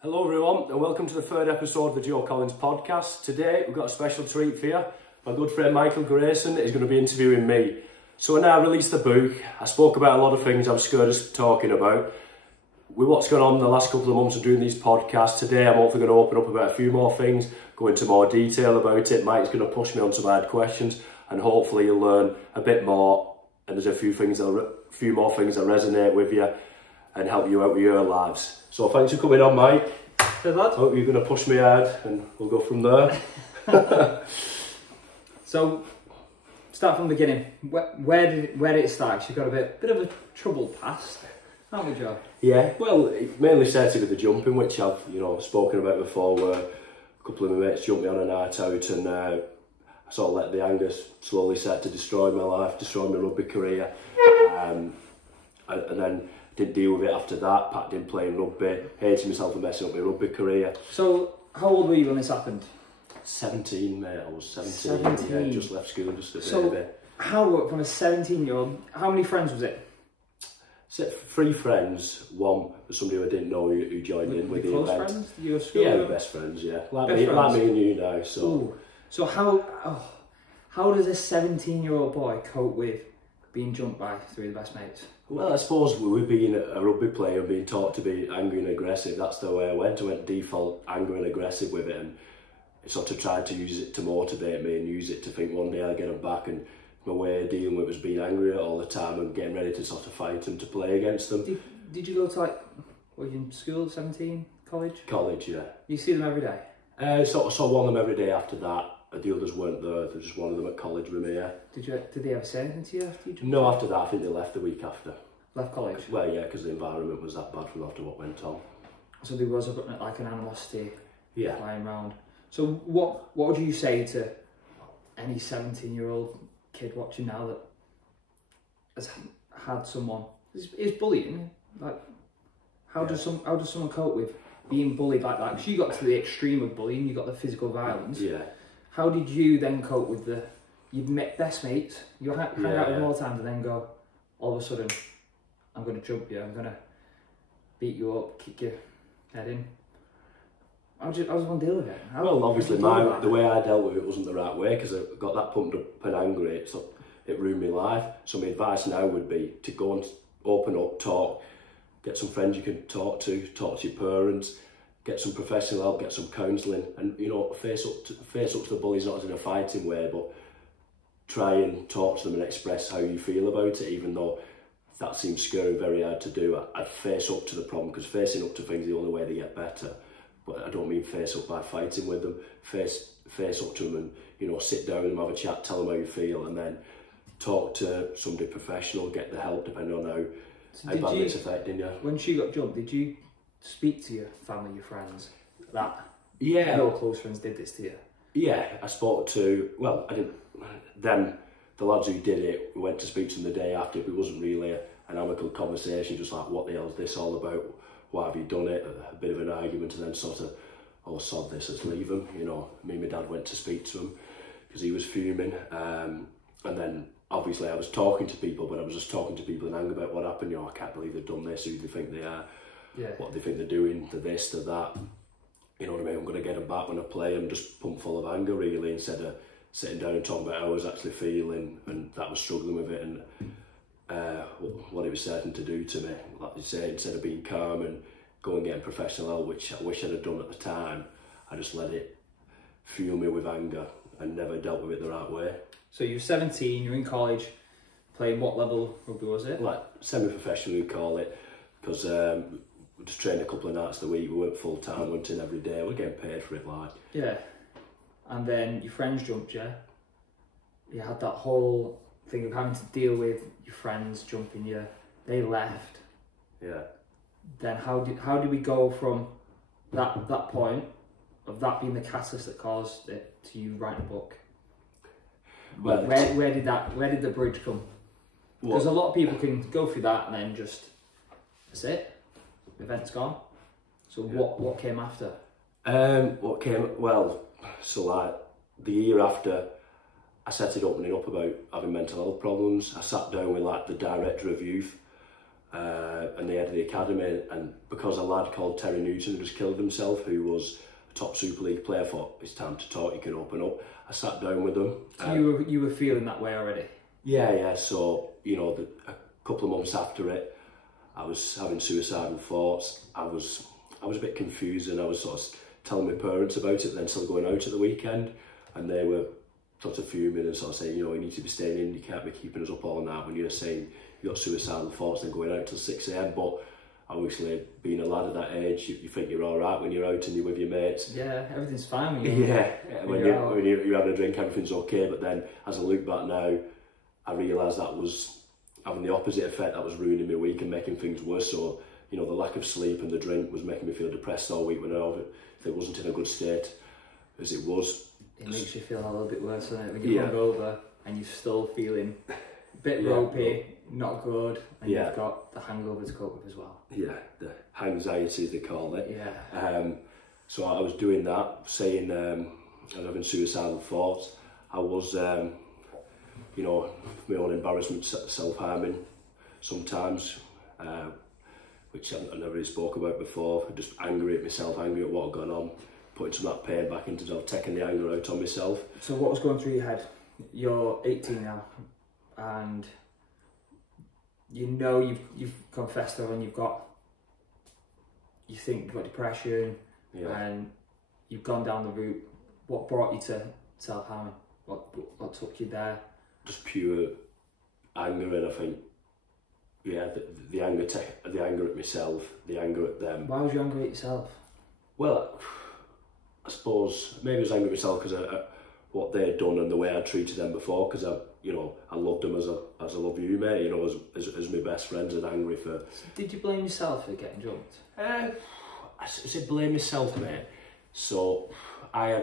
Hello everyone and welcome to the third episode of the Joe Collins podcast. Today we've got a special treat for you. My good friend Michael Grayson is going to be interviewing me. So when I released the book, I spoke about a lot of things I'm scared of talking about. With what's going on in the last couple of months of doing these podcasts, today I'm hopefully going to open up about a few more things, go into more detail about it. Mike's going to push me on some hard questions and hopefully you'll learn a bit more, and there's a few more things that resonate with you and help you out with your lives. So thanks for coming on, Mike. Good lad. Hope you're going to push me hard and we'll go from there. So, start from the beginning. Where did it start? 'Cause you've got a bit of a troubled past, haven't we, Joe? Yeah, well, it mainly started with the jumping, which I've spoken about before, where a couple of my mates jumped me on a night out, and I sort of let the anger slowly start to destroy my life, destroy my rugby career, and then didn't deal with it after that. Packed in playing rugby, hating myself for messing up my rugby career. So, how old were you when this happened? 17, mate. I was 17. Yeah, just left school, just a baby. How, from a 17-year-old, how many friends was it? So 3 friends. One was somebody who I didn't know who joined in with the close event. Friends? You were school? Yeah, we're best friends. Yeah, like best me friends. and you now. So. Ooh. So how does a 17-year-old boy cope with being jumped by 3 of the best mates? Well, I suppose with being a rugby player and being taught to be angry and aggressive, that's the way I went. I went default angry and aggressive with it, and sort of tried to use it to motivate me and use it to think one day I'll get them back. And my way of dealing with it was being angry all the time and getting ready to sort of fight them, to play against them. Did you go to, like, were you in school, 17, college? College, yeah. You see them every day? Sort of saw one of them every day after that. The others weren't there. There was just one of them at college with me, yeah. Did they ever say anything to you after you jumped? No, after that, I think they left the week after. Left college? Well, yeah, because the environment was that bad from after what went on. So there was like an animosity flying around. So what would you say to any 17-year-old kid watching now that has had someone? Is bullying, like, how does someone cope with being bullied like that? Because you got to the extreme of bullying, you got the physical violence. Yeah. How did you then cope with you'd met best mates, you hang out with them all the time, and then go, all of a sudden, I'm going to jump you, I'm going to beat you up, kick your head in. I just want to deal with it. Well, obviously the way I dealt with it wasn't the right way, because I got that pumped up and angry, it ruined my life. So my advice now would be to go and open up, talk, get some friends you can talk to your parents, get some professional help, get some counselling, and face up to the bullies, not in a fighting way, but try and talk to them and express how you feel about it, even though that seems scary, very hard to do. I'd face up to the problem, because facing up to things is the only way they get better. But I don't mean face up by fighting with them. Face up to them and sit down and have a chat, tell them how you feel, and then talk to somebody professional, get the help depending on how badly it's affecting you. When she got jumped, did you speak to your family, your friends, that your close friends did this to you? Yeah, I spoke to, well, I didn't, them, the lads who did it, we went to speak to them the day after, but it wasn't really an amicable conversation, just like, what the hell is this all about? Why have you done it? A bit of an argument, and then sort of, oh, sod this, let's leave him. Me and my dad went to speak to him because he was fuming. And then obviously I was talking to people, but I was just talking to people in anger about what happened. I can't believe they've done this, who do they think they are? Yeah. What do they think they're doing, to this, to that? You know what I mean? I'm going to get them back when I play. I'm just pumped full of anger, really, instead of sitting down and talking about how I was actually feeling and that I was struggling with it, and what it was starting to do to me. Like you say, instead of being calm and going and getting professional help, which I wish I'd have done at the time, I just let it fuel me with anger and never dealt with it the right way. So you're 17, you're in college, playing what level rugby was it? Like semi-professional, we call it, because we just trained a couple of nights a week. We weren't full time, went in every day. We're getting paid for it, like. Yeah. And then your friends jumped you. You had that whole thing of having to deal with your friends jumping you. They left. Yeah. Then how did we go from that point of that being the catalyst that caused it to you writing a book? Well, where did the bridge come? Because a lot of people can go through that and then just, that's it, the event's gone. So what came after? So like the year after, I started opening up about having mental health problems. I sat down with like the director of youth and they had the academy, and because a lad called Terry Newton had just killed himself, who was a top Super League player, thought it's time to talk, you can open up. I sat down with them. So you were feeling that way already? Yeah. So, you know, a couple of months after it, I was having suicidal thoughts. I was a bit confused, and I was sort of telling my parents about it, then still going out at the weekend, and they were sort of fuming and sort of saying, you know, you need to be staying in, you can't be keeping us up all night when you're saying you've got suicidal thoughts and going out till 6 AM. But obviously, being a lad at that age, you think you're all right when you're out and you're with your mates. Yeah, everything's fine when when you're having a drink, everything's okay. But then, as I look back now, I realised that was having the opposite effect. That was ruining my week and making things worse. So, you know, the lack of sleep and the drink was making me feel depressed all week when I wasn't in a good state as it was. It makes you feel a little bit worse, doesn't it? When you're hungover and you're still feeling a bit ropey, not good, and you've got the hangover to cope with as well. Yeah, the anxiety they call it. Yeah. So I was doing that, saying I was having suicidal thoughts. I was, you know, my own embarrassment, self-harming sometimes, which I never really spoke about before. Just angry at myself, angry at what had gone on, putting some of that pain back into myself, taking the anger out on myself. So what was going through your head? You're 18 now, and you know you've confessed to, and you think you've got depression, and you've gone down the route. What brought you to self-harming? What took you there? Just pure anger, and I think, the anger at myself, the anger at them. Why was you angry at yourself? Well, I suppose maybe I was angry at myself because of what they had done and the way I'd treated them before, because I loved them as I love you, mate, you know, as my best friends, and angry for... So did you blame yourself for getting jumped? I said blame myself, mate. So I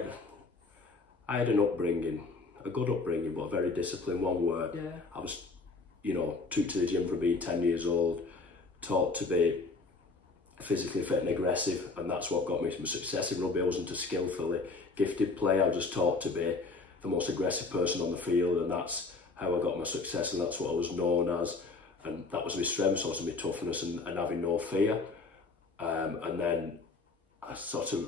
had an upbringing, a good upbringing, but a very disciplined one, where I was, you know, took to the gym from being 10 years old, taught to be physically fit and aggressive, and that's what got me some success in rugby. I wasn't a skillfully gifted player, I was just taught to be the most aggressive person on the field, and that's how I got my success, and that's what I was known as, and that was my strength, sort of my toughness and having no fear. And then I sort of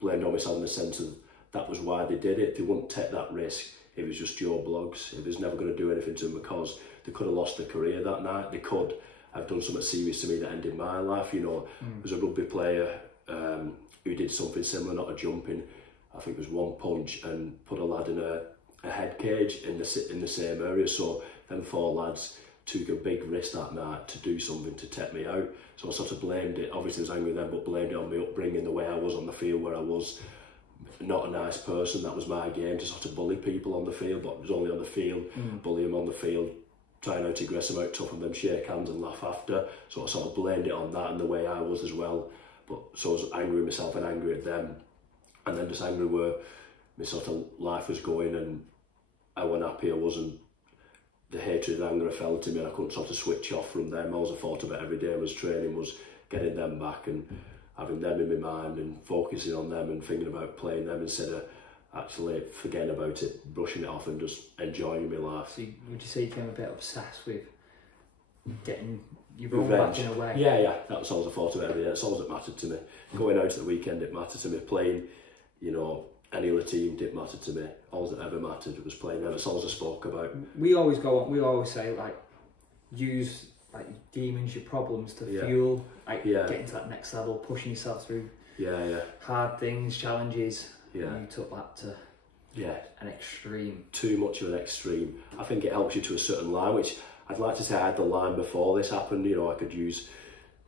blamed on myself in the sense of that was why they did it. They wouldn't take that risk if it was just Joe Bloggs. It was never going to do anything to them, because they could have lost their career that night. They could have done something serious to me that ended my life. You know, There's a rugby player who did something similar, not a jumping, I think it was one punch, and put a lad in a head cage in the same area. So them 4 lads took a big risk that night to do something to take me out. So I sort of blamed it, obviously I was angry then, but blamed it on my upbringing, the way I was on the field, where I was not a nice person. That was my game, to sort of bully people on the field, but it was only on the field, bully them on the field, trying out to aggress them out, toughen them, shake hands and laugh after. So I sort of blamed it on that and the way I was as well. But so I was angry at myself and angry at them, and then just angry where my sort of life was going, and I wasn't happy. I wasn't, the hatred and anger I felt in me, and I couldn't sort of switch off from them. All I thought about every day was training, was getting them back and having them in my mind and focusing on them and thinking about playing them instead of actually forgetting about it, brushing it off and just enjoying my life. So would you say you became a bit obsessed with getting your own back in a way? Yeah, that was all I thought about every day. That's all that mattered to me. Going out at the weekend, it mattered to me. Playing, you know, any other team didn't matter to me. All that ever mattered was playing them. That's all I spoke about. We always say, like, use like your demons, your problems to fuel, like getting to that next level, pushing yourself through hard things, challenges. And you took that to an extreme. Too much of an extreme. I think it helps you to a certain line, which I'd like to say I had the line before this happened. You know, I could use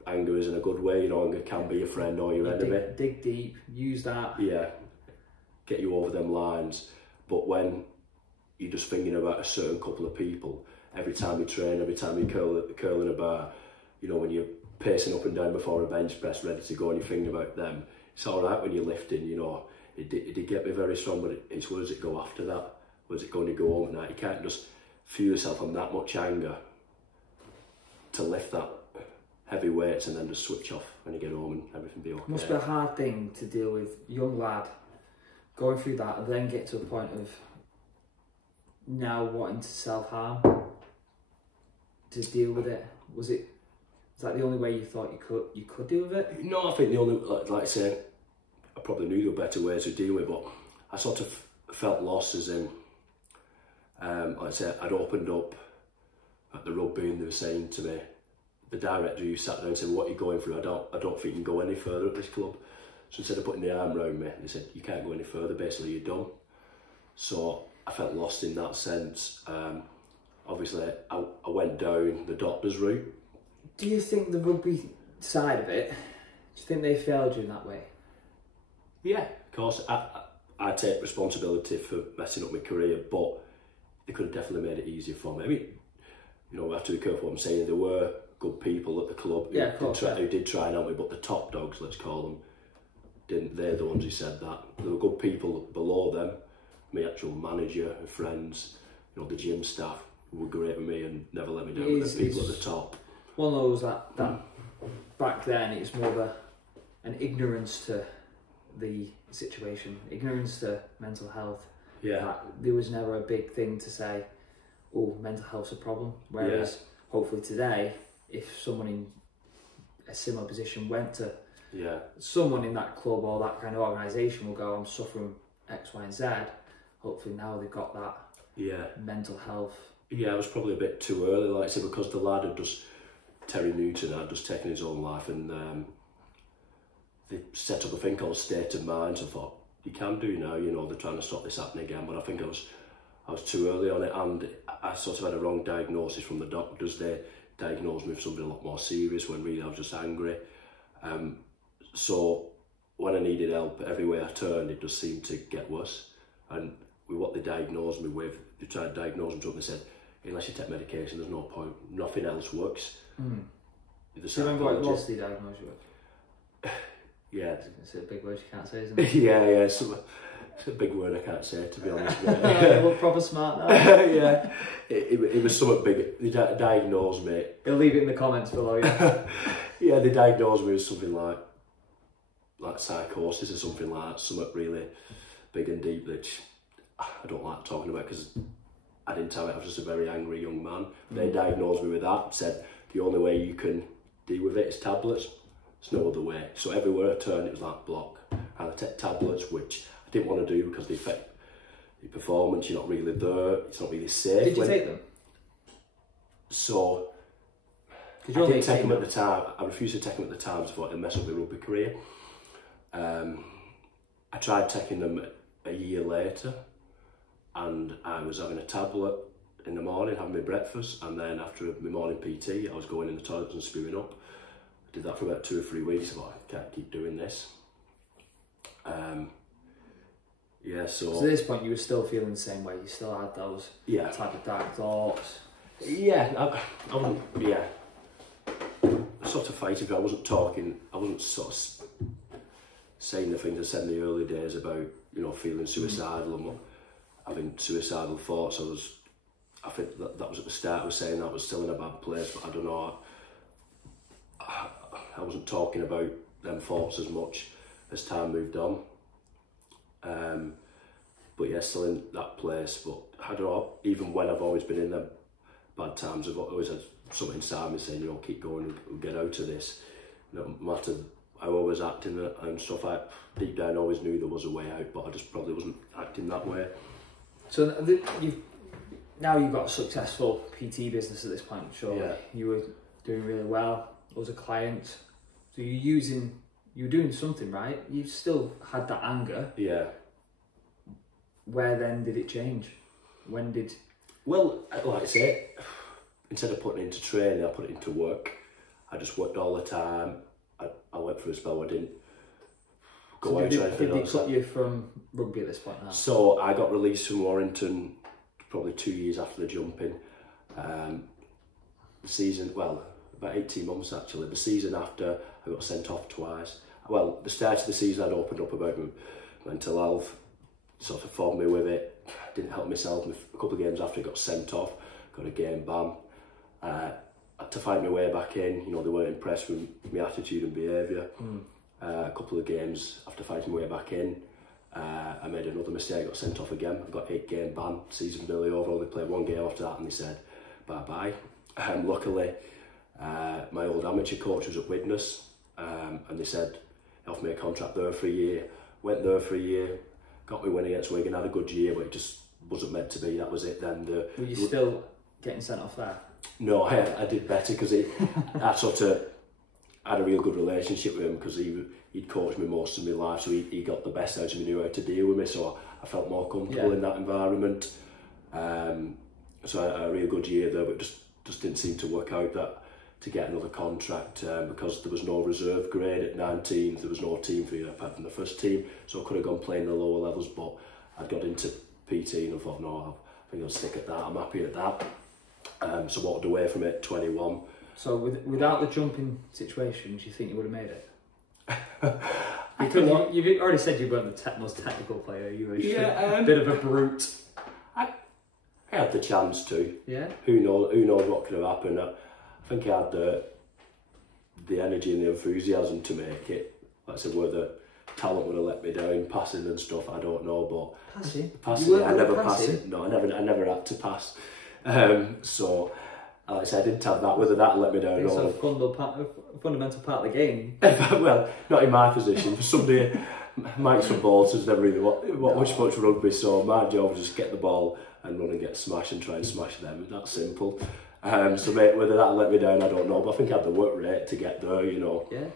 anger as in a good way. You know, anger can be your friend or your enemy. Dig deep, use that. Yeah, get you over them lines. But when you're just thinking about a certain couple of people, every time you train, every time you curl in a bar, you know, when you're pacing up and down before a bench press ready to go and you're thinking about them, it's all right when you're lifting, you know. It did get me very strong, but it's where does it go after that? Where's it going to go overnight? You can't just fuel yourself on that much anger to lift that heavy weights and then just switch off when you get home and everything be okay. It must be a hard thing to deal with, young lad, going through that and then get to a point of now wanting to self-harm, to deal with it. Was it that the only way you thought you could deal with it? No, I think the only, like I say, I probably knew there were better ways to deal with it, but I sort of felt lost as in, like I said, I'd opened up at the rugby and they were saying to me, the director who sat down and said, what are you going through? I don't think you can go any further at this club. So instead of putting the arm around me, they said, you can't go any further, basically you're done. So I felt lost in that sense. Obviously, I went down the doctor's route. Do you think the rugby side of it, do you think they failed you in that way? Yeah, of course. I take responsibility for messing up my career, but they could have definitely made it easier for me. I mean, you know, I have to be careful what I'm saying. There were good people at the club who did try and help me, but the top dogs, let's call them, didn't. They're the ones who said that. There were good people below them, my actual manager and friends, you know, the gym staff who were great with me and never let me down. But the people at the top. One of those that back then it's more of an ignorance to the situation, ignorance to mental health. Yeah. There was never a big thing to say, oh, mental health's a problem. Whereas hopefully today, if someone in a similar position went to someone in that club or that kind of organisation will go, I'm suffering X, Y and Z. Hopefully now they've got that mental health. Yeah, it was probably a bit too early, like I said, because the lad had just, Terry Newton had just taken his own life and they set up a thing called State of Mind. So I thought, you can do now, you know, they're trying to stop this happening again, but I think I was too early on it, and I sort of had a wrong diagnosis from the doctors. They diagnosed me with something a lot more serious when really I was just angry. So when I needed help, everywhere I turned, it just seemed to get worse. And with what they diagnosed me with, they tried to diagnose me with something, they said, unless you take medication, there's no point, nothing else works. Do you remember what was they diagnosed you with? Yeah. It's a big word you can't say, isn't it? yeah, it's a big word I can't say, to be honest. We're proper smart now. Yeah, it was something big. They diagnosed me. They'll leave it in the comments below. Yeah, they diagnosed me with something like psychosis or something like that, something really big and deep, which I don't like talking about because I didn't have it. I was just a very angry young man. They diagnosed me with that, said the only way you can deal with it is tablets. There's no other way. So everywhere I turned, it was like block. And I take tablets, which I didn't want to do because they affect your performance. You're not really there. It's not really safe. Did you take them? So I didn't take them at the time. I refused to take them at the time because I thought it'd mess up my rugby career. I tried taking them a year later, and I was having a tablet in the morning, having my breakfast, and then after my morning PT, I was going in the toilet and spewing up. I did that for about 2 or 3 weeks. I thought, I can't keep doing this. So at this point, you were still feeling the same way. You still had those type of dark thoughts. Yeah, I wasn't. Yeah, sort of fighting. I wasn't talking. I wasn't sort of saying the things I said in the early days about, you know, feeling suicidal and having suicidal thoughts. I think that was at the start. I was saying that I was still in a bad place, but I don't know. I wasn't talking about them thoughts as much as time moved on. But yeah, still in that place. But I don't know, even when I've always been in them bad times, I've always had something inside me saying, you know, keep going, we'll get out of this. No matter how I was acting and stuff, I deep down always knew there was a way out, but I just probably wasn't acting that way. So now you've got a successful PT business at this point, sure. Yeah. You were doing really well, loads of clients. So you were doing something, right? You still had that anger. Yeah. Where then did it change? When did... Well, like I say, instead of putting it into training, I put it into work. I just worked all the time. I went through a spell where I didn't go out. Did they cut you from rugby at this point now? So I got released from Warrington probably 2 years after the jumping. The season, well, about 18 months actually. The season after, I got sent off twice. Well, the start of the season I'd opened up about my mental health, sort of fobbed me with it, didn't help myself. A couple of games after I got sent off, got a game ban. Had to fight my way back in. You know, they weren't impressed with my attitude and behaviour. A couple of games after fighting my way back in, I made another mistake, got sent off again. I got 8-game ban, season's nearly over, only played 1 game after that and they said bye-bye. Luckily, My old amateur coach was at Widnes, and they said, they offered me a contract there for a year. Went there for a year, got me win against Wigan, had a good year, but it just wasn't meant to be. That was it then. Were you still getting sent off there? No, I did better because I sort of had a real good relationship with him, because he'd coached me most of my life, so he got the best out of me, knew how to deal with me, so I felt more comfortable in that environment. So I had a real good year there, but just didn't seem to work out that to get another contract, because there was no reserve grade at 19, there was no team for you apart from the first team, so I could have gone playing the lower levels, but I'd got into PT and I thought, no, I think I'll stick at that, I'm happy at that. So walked away from it at 21. So without the jumping situation, do you think you would have made it? You've already said you weren't the most technical player, you were a bit of a brute. I had the chance to. Yeah. Who knows what could have happened. I think I had the energy and the enthusiasm to make it. Like I said, whether talent would have let me down, passing and stuff, I don't know. But passing, I never passed it. No, I never had to pass. So, like I said, I didn't have that. Whether that let me down or a fundamental part of the game. Well, not in my position. For somebody, Mike's from Bolton's never really watched much rugby, so my job was just get the ball and run and get smashed and try and smash them. That's simple. So mate, whether that let me down, I don't know, but I think I had the work rate to get there, you know. Yeah.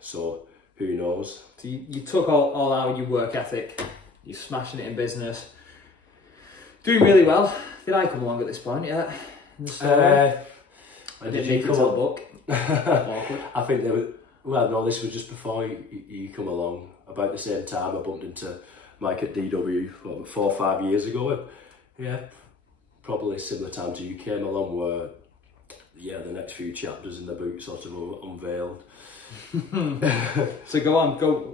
So who knows? So you took all out your work ethic, you're smashing it in business, doing really well. Did I come along at this point yet? In the story? I didn't need to tell a book. Awkward. I think no, this was just before you come along. About the same time, I bumped into Mike at DW 4 or 5 years ago. Yeah. Probably similar time to you came along, where the next few chapters in the book sort of unveiled. So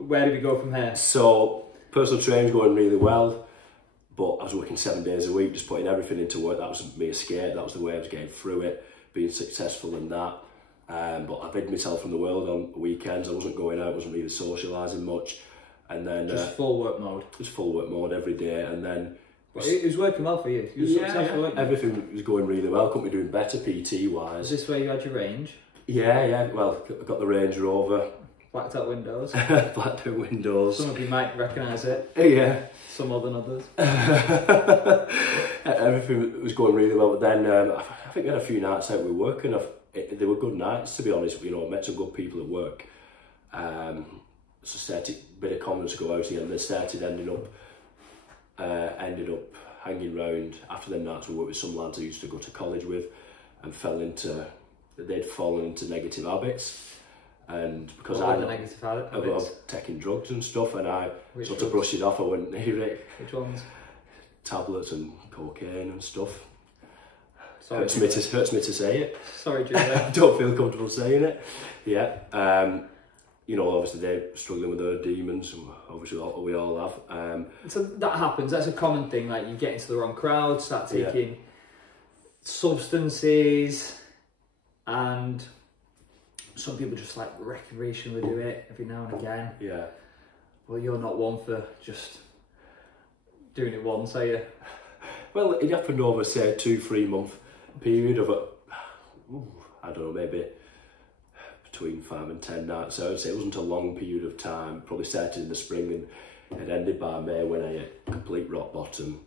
where do we go from here? So personal training's going really well, but I was working 7 days a week, just putting everything into work. That was me escape, that was the way I was getting through it, being successful in that. But I hid myself from the world on weekends. I wasn't going out, wasn't really socialising much. And then just full work mode. Just full work mode every day, and then it was working well for you. You were successful. Everything was going really well. Couldn't be doing better PT wise. Is this where you had your range? Yeah. Well, I got the Range Rover. Blacked out windows. Blacked out windows. Some of you might recognise it. Yeah. Some more than others. Everything was going really well, but then I think I had a few nights out with work, and they were good nights, to be honest. You know, I met some good people at work. So started a bit of confidence to go out again, and then started ended up hanging round after the nights. We worked with some lads I used to go to college with, and they'd fallen into negative habits, and because I was taking drugs and stuff, and I sort of brushed it off. I wouldn't hear it. Which ones? Tablets and cocaine and stuff. Sorry, hurts me to say it. Sorry, Julie. I don't feel comfortable saying it. Yeah. You know, obviously they're struggling with their demons, and obviously we all have. So that happens, that's a common thing, like you get into the wrong crowd, start taking substances, and some people just like recreationally do it every now and again. Yeah. Well, you're not one for just doing it once, are you? Well, it happened over, say, a 2-3 month period of I don't know, maybe between 5 and 10 nights. So I would say it wasn't a long period of time. Probably started in the spring and it ended by May when I hit complete rock bottom.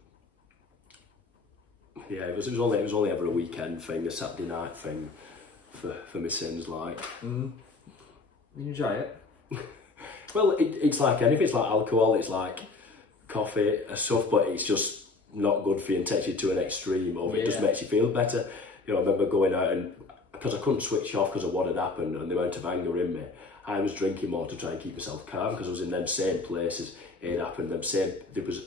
Yeah, it was only ever a weekend thing, a Saturday night thing for my sins, like. You enjoy it? Well, it's like anything. It's like alcohol. It's like coffee and stuff, but it's just not good for you and takes you to an extreme of it. Just makes you feel better. You know, I remember going out, and because I couldn't switch off because of what had happened and the amount of anger in me, I was drinking more to try and keep myself calm, because I was in them same places it happened, there was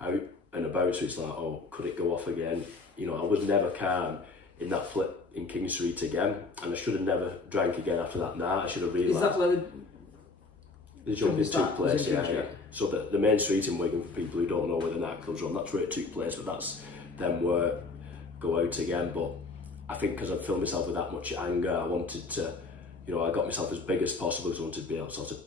out and about, so it's like, oh, could it go off again? You know, I was never calm in that flip in King Street again, and I should have never drank again after that night. I should have realised. Is that where the jumping took place? Yeah. So the main street in Wigan, for people who don't know where the nightclubs run, that's where it took place, but that's them where go out again. But I think because I'd filled myself with that much anger, I wanted to, you know, I got myself as big as possible because I wanted to be able to sort of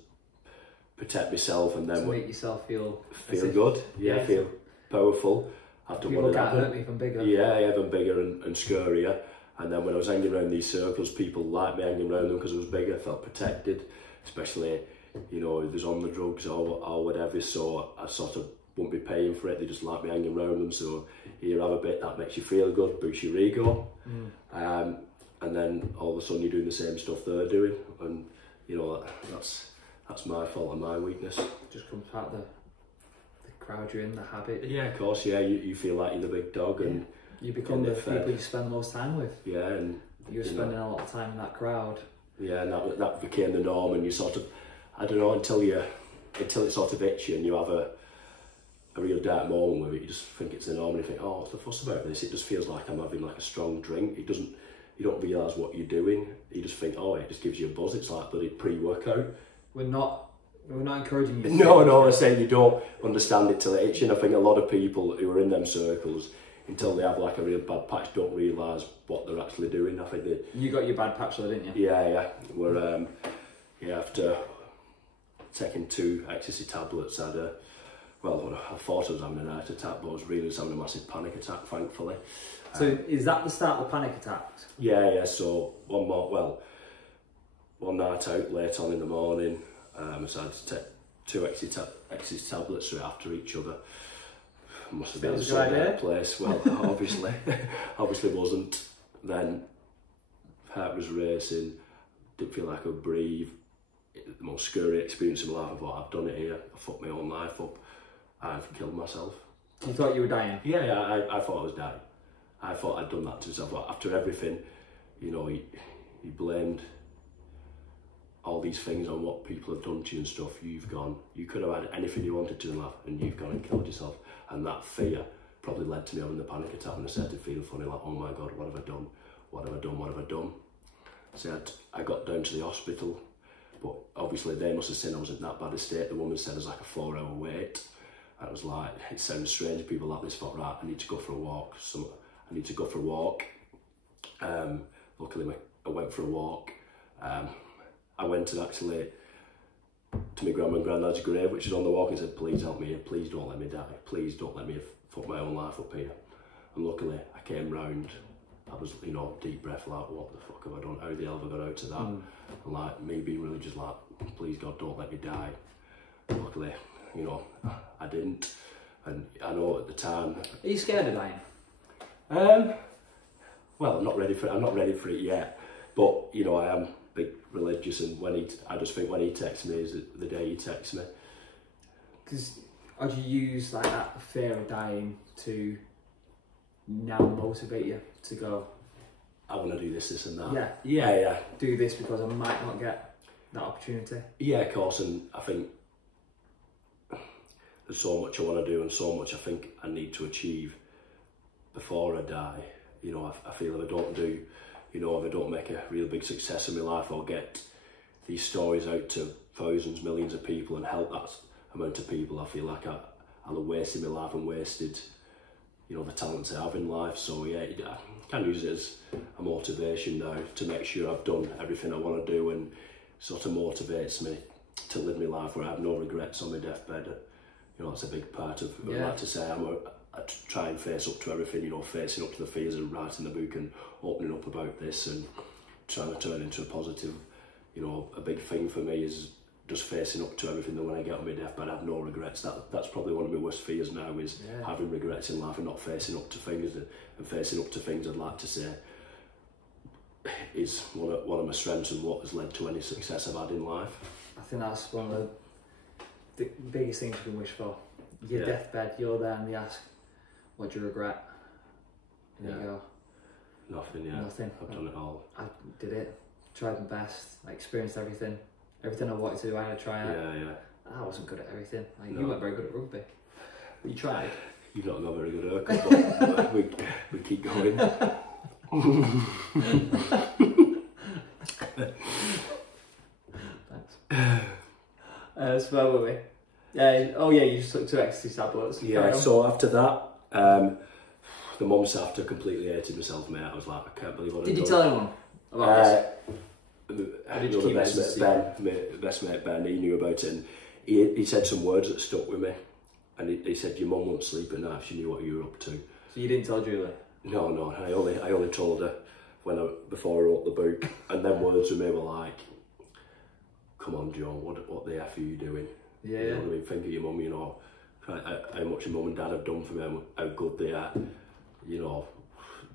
protect myself, and then to make yourself feel good, feel powerful. After people what can't happened. hurt me if I'm bigger. Yeah, even bigger and scarier. And then when I was hanging around these circles, people liked me hanging around them because I was bigger, felt protected, especially, you know, if there's on the drugs or whatever, so I sort of wouldn't be paying for it, they just like me hanging around them, so here, have a bit, that makes you feel good, boosts your ego. And then all of a sudden you're doing the same stuff they're doing, and you know, that's my fault and my weakness. Just comes part of the crowd you're in, the habit. Yeah, of course, yeah, you feel like you're the big dog, and you become the people you spend the most time with. Yeah, and you're spending a lot of time in that crowd. Yeah, and that became the norm, and you sort of, I don't know, until it sort of hits you and you have a real dark moment with it, you just think it's the norm, and you think, oh, what's the fuss about this? It just feels like I'm having like a strong drink. You don't realise what you're doing. You just think, oh, it just gives you a buzz. It's like bloody pre-workout. We're not encouraging you. No, I'm saying you don't understand it till it hits you. And I think a lot of people who are in them circles, until they have like a real bad patch, don't realise what they're actually doing. I think you got your bad patch though, didn't you? Yeah. We're after taking 2 ecstasy tablets, I thought I was having a night attack, but I was really just having a massive panic attack, thankfully. So is that the start of the panic attacks? Yeah. So one night out late on in the morning, I decided to take 2 ecstasy tablets straight after each other. Must have been in some place. Well, obviously wasn't. Then heart was racing, didn't feel like I could breathe. The most scary experience of my life. I thought, I've done it here. I fucked my own life up. I've killed myself. You thought you were dying? Yeah, I thought I was dying. I thought I'd done that to myself. After everything, you know, he blamed all these things on what people have done to you and stuff. You could have had anything you wanted to in life, and you've gone and killed yourself. And that fear probably led to me having the panic attack, and I started to feel funny, like, oh my God, what have I done? What have I done? What have I done? So I got down to the hospital, but obviously they must have seen I was in that bad a state. The woman said it was like a 4-hour wait. I was like, it sounds strange, people like this, thought, right, I need to go for a walk. Luckily I went for a walk. I went actually to my grandma and granddad's grave, which is on the walk, and said, please help me here, please don't let me die, please don't let me fuck my own life up here. And luckily I came round, I was, you know, deep breath, like, what the fuck have I done, how the hell have I got out of that? And like, me being religious, like, please God, don't let me die. Luckily, you know, I didn't, and I know at the time. Are you scared of dying? Well, I'm not ready for it yet, but you know, I am big religious, and I just think when he texts me is the day he texts me. Because do you use like that fear of dying to now motivate you to go, I want to do this and that. Yeah. Do this because I might not get that opportunity. Yeah, of course, and I think there's so much I want to do and so much I think I need to achieve before I die. You know, I feel if I don't do, you know, if I don't make a real big success in my life or get these stories out to thousands, millions of people and help that amount of people, I feel like I'll have wasted my life and wasted, you know, the talents I have in life. So yeah, I can use it as a motivation now to make sure I've done everything I want to do, and sort of motivates me to live my life where I have no regrets on my deathbed. You know, that's a big part of what I like to say. I try and face up to everything, you know, facing up to the fears of writing the book and opening up about this and trying to turn into a positive. You know, a big thing for me is just facing up to everything, that when I get on my deathbed I have no regrets. That's probably one of my worst fears now, is having regrets in life and not facing up to things, and facing up to things, I'd like to say, is one of my strengths and what has led to any success I've had in life. I think that's one of the biggest things you can wish for. Your deathbed, you're there and they ask, what do you regret? And you go, nothing. I've done it all. I did it, tried my best, I experienced everything I wanted to do, I had to try it. I wasn't good at everything. Like, you weren't very good at rugby, but you tried. You've not got very good at it, but we keep going. Thanks. So where were we? You just took 2 ecstasy tablets. Yeah, so after that, the months after, completely hated myself, mate. I was like, I can't believe what I've done. Did you tell anyone about this? The best mate Ben, he knew about it, and he said some words that stuck with me. And he said, your mum won't sleep at night if she knew what you were up to. So you didn't tell Julie? No, I only told her before I wrote the book, and then words with me were like, come on Joe, what the F are you doing? Yeah. You know what I mean? Think of your mum, you know, how much your mum and dad have done for me, how good they are. You know,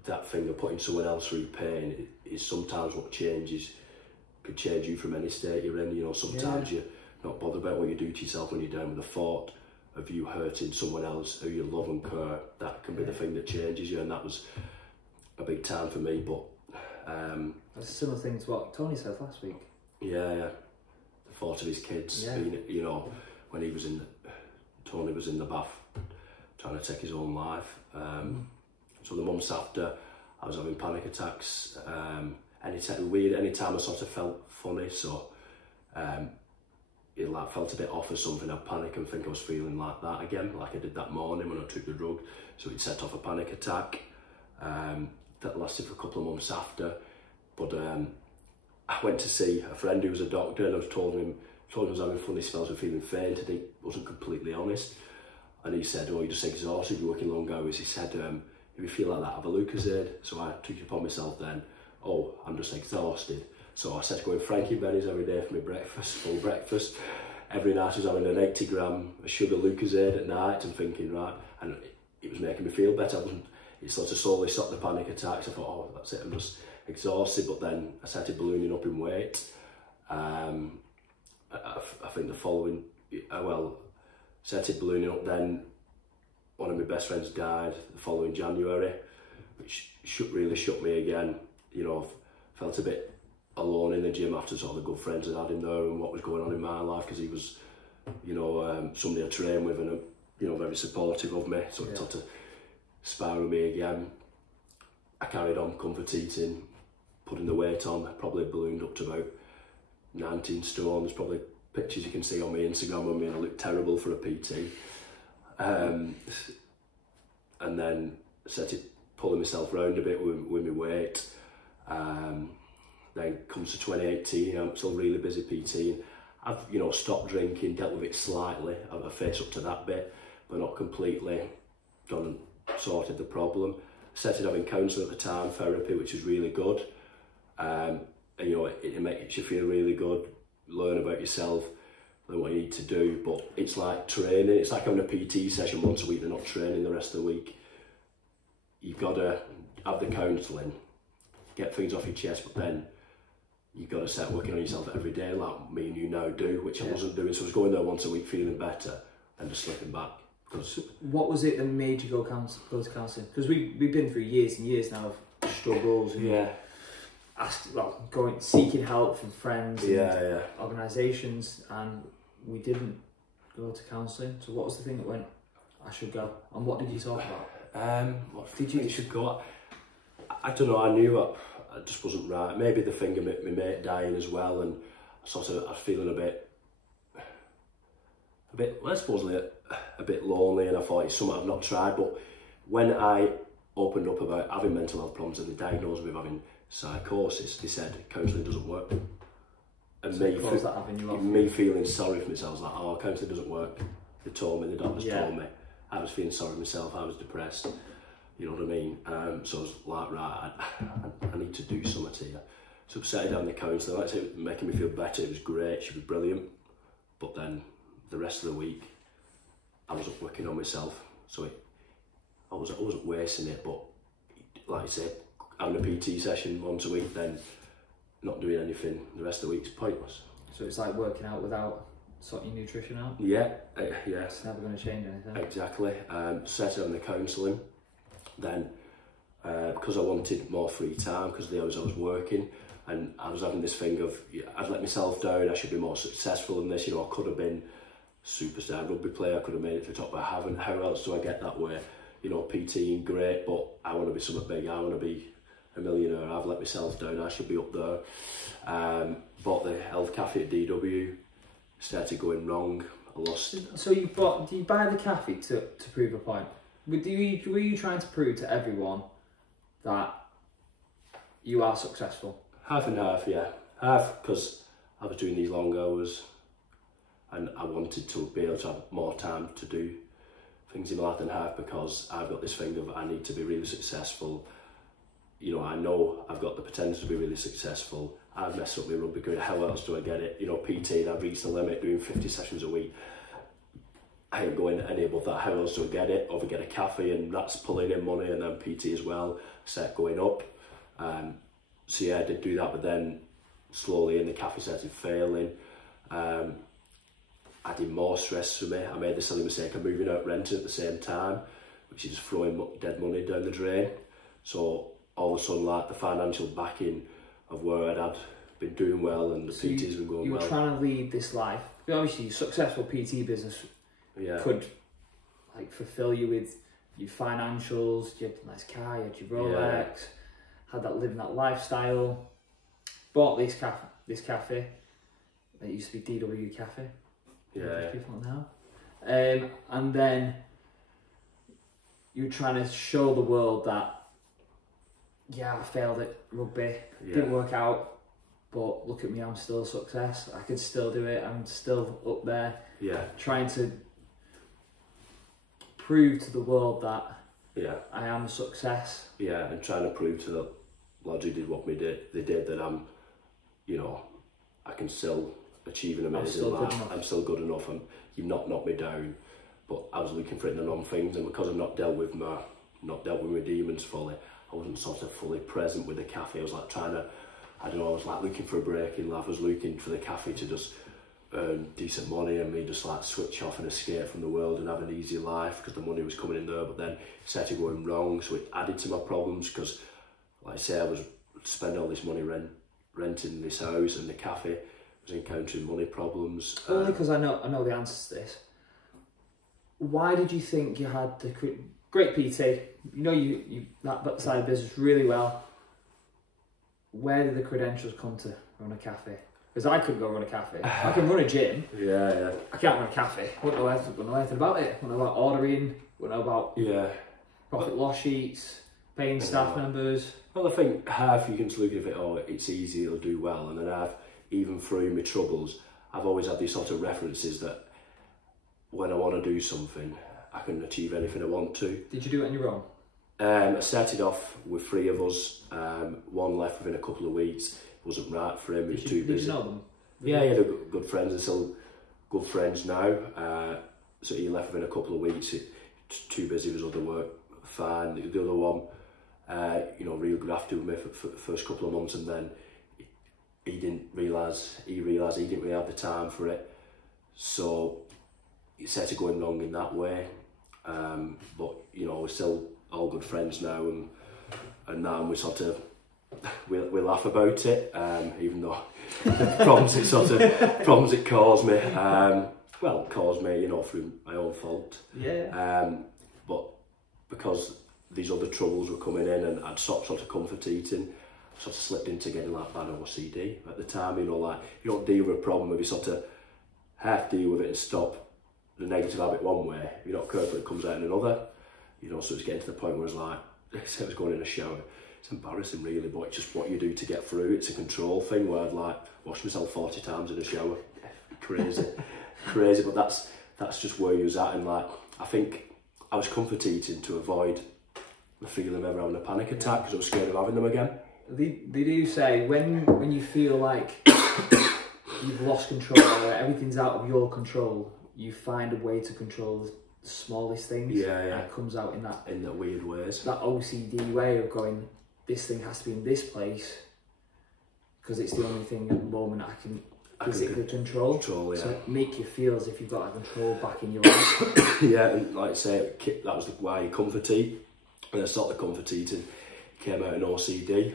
that thing of putting someone else through pain is sometimes what could change you from any state you're in. You know, sometimes you're not bothered about what you do to yourself when you're down with the thought of you hurting someone else who you love and care. That can be the thing that changes you, and that was a big time for me. But that's a similar thing to what Tony said last week. Yeah. The thought of his kids being, you know, when Tony was in the bath trying to take his own life. So the months after, I was having panic attacks. Anytime I sort of felt funny, so it like felt a bit off or something, I'd panic and think I was feeling like that again, like I did that morning when I took the drug. So it set off a panic attack. That lasted for a couple of months after. But I went to see a friend who was a doctor, and I was told him I was having funny spells of feeling faint, and he wasn't completely honest. And he said, oh, you're just exhausted, you're working long hours. He said, if you feel like that, have a Lucozade. So I took it upon myself then, oh, I'm just exhausted. So I started going Frankie Berries every day for my breakfast, full breakfast. Every night I was having an 80-gram sugar Lucozade at night and thinking, right, and it was making me feel better. It sort of slowly stopped the panic attacks. I thought, oh, that's it, I'm just exhausted. But then I started ballooning up in weight. I think the following, started ballooning up then. One of my best friends died the following January, which really shook me again. You know, I felt a bit alone in the gym after sort of the good friends I had in there and what was going on in my life, because he was, you know, somebody I trained with and, you know, very supportive of me. So it sort of spiraled me again. I carried on comfort eating, putting the weight on. I probably ballooned up to about 19 stone. There's probably pictures you can see on my Instagram of me, and I look terrible for a PT. And then started pulling myself around a bit with my weight. Then comes to 2018, I'm still really busy PTing. I've, you know, stopped drinking, dealt with it slightly. I've faced up to that bit, but not completely gone and sorted the problem. Started having counselling at the time, therapy, which is really good. And you know, it makes you feel really good, learn about yourself, learn what you need to do. But it's like training, it's like having a PT session once a week, they're not training the rest of the week. You've got to have the counselling, get things off your chest, but then you've got to start working on yourself every day, like me and you now do, which I wasn't doing. So I was going there once a week feeling better and just slipping back. So what was it that made you go to counselling? Because we've been through years and years now of struggles and seeking help from friends and organisations, and we didn't go to counselling. So what was the thing that went, I should go? And what did you talk about? What did you should go? I don't know, I knew I just wasn't right. Maybe the thing of my mate dying as well, and I was feeling a bit, well, supposedly a bit lonely, and I thought it's something I've not tried. But when I opened up about having mental health problems and they diagnosed me with having psychosis, they said counselling doesn't work. And so me feeling sorry for myself, I was like, oh, counselling doesn't work. They told me, the doctors told me. I was feeling sorry for myself, I was depressed. You know what I mean? So I was like, right, I need to do something here. So I sat down the counsellor, like I said, making me feel better. It was great, she was brilliant. But then the rest of the week, I wasn't working on myself. So I wasn't wasting it, but like I said, having a PT session once a week, then not doing anything the rest of the week's pointless. So it's like working out without sorting your nutrition out? Yeah. It's never going to change anything. Exactly. Started having the counselling. Then, because I wanted more free time, because of the hours I was working, and I was having this thing of, I'd let myself down, I should be more successful in this, you know, I could have been a superstar rugby player, I could have made it to the top, but I haven't. How else do I get that way? You know, PTing, great, but I want to be something big, I want to be a millionaire, I've let myself down, I should be up there. Bought the health cafe at DW, started going wrong, I lost. So do you buy the cafe to prove a point? Were you trying to prove to everyone that you are successful? Half and half, yeah. Half because I was doing these long hours and I wanted to be able to have more time to do things in my life, and half because I've got this thing of I need to be really successful. you know, I know I've got the potential to be really successful. I've messed up my rugby career, how else do I get it? You know, PT, I've reached the limit doing 50 sessions a week. I ain't going any above that, how else do I get it? Or if I get a cafe and that's pulling in money, and then PT as well, set going up. So yeah, I did do that, but then slowly in the cafe started failing. Adding more stress for me. I made the silly mistake of moving out renting at the same time, which is just throwing dead money down the drain. So all of a sudden, like, the financial backing of where I'd been doing well and the PT's been going well. You were trying to lead this life. Obviously, successful PT business could like fulfill you with your financials. You had a nice car, you had your Rolex, had that living that lifestyle. Bought this cafe. It used to be DW Cafe. People now. And then you were trying to show the world that, I failed at rugby, didn't work out, but look at me, I'm still a success. I can still do it. I'm still up there. Trying to prove to the world that I am a success. And trying to prove to the lads who did what they did that I'm, you know, I can still achieve an amazing life. I'm still good enough, and you've not knocked me down. But I was looking for it in the wrong things, and because I've not dealt with my demons fully, I wasn't sort of fully present with the cafe. I was like trying to, I don't know, I was like looking for a break in life. I was looking for the cafe to just earn decent money and me just like switch off and escape from the world and have an easy life, because the money was coming in there. But then it started going wrong, so it added to my problems, because like I say, I was spending all this money renting this house, and the cafe was encountering money problems. Only because I know the answer to this. Why did you think you had the great PT? You know you that side of business really well. Where did the credentials come to run a cafe? Because I couldn't go run a cafe. I can run a gym. I can't run a cafe. I wouldn't know anything about it. I wouldn't know about ordering. Wouldn't know about profit loss sheets, paying staff members. Well, I think half you can just look at it, oh, it's easy, it'll do well, and then even through my troubles, I've always had these sort of references that when I want to do something, I can achieve anything I want to. Did you do it on your own? I started off with 3 of us. One left within a couple of weeks. It wasn't right for him. He was too busy. Did you know them? Yeah, he had good friends. They're still good friends now. So he left within a couple of weeks. He was too busy with his other work. Fine. The other one, you know, real grafted with me for the first couple of months, and then he didn't realise. He realised he didn't really have the time for it. So it started going wrong in that way. But you know, we're still all good friends now, and now we sort of we laugh about it, even though the problems it caused me. Caused me, you know, through my own fault. But because these other troubles were coming in, and I'd stopped sort of comfort eating, I sort of slipped into getting like bad OCD at the time. You know, like you don't deal with a problem if you sort of half deal with it and stop the negative habit one way. If you're not careful, it comes out in another. You know, so it's getting to the point where it's like, I was going in a shower. It's embarrassing really, but it's just what you do to get through. It's a control thing where I'd like wash myself 40 times in a shower. Crazy, crazy. But that's just where you was at, and like I think I was comfort eating to avoid the feeling of ever having a panic attack, because I was scared of having them again. They do say when you feel like you've lost control, or everything's out of your control, you find a way to control the smallest things. And it comes out in the weird ways. That OCD way of going, this thing has to be in this place because it's the only thing at the moment I can physically control. So make you feel as if you've got a control back in your life. And like I say, that was why you comfort eat. And I started comfort eating, came out in OCD,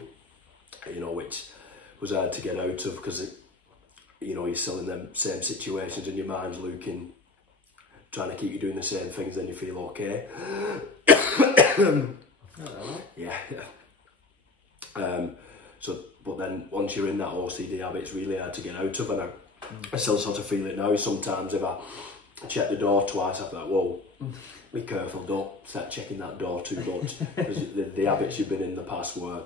you know, which was hard to get out of, because you know, you're still in them same situations and your mind's looking, trying to keep you doing the same things, then you feel okay. But then once you're in that OCD habit, it's really hard to get out of, and I still sort of feel it now. Sometimes if I check the door twice, I'm like, whoa, be careful, don't start checking that door too much, because the habits you've been in the past were,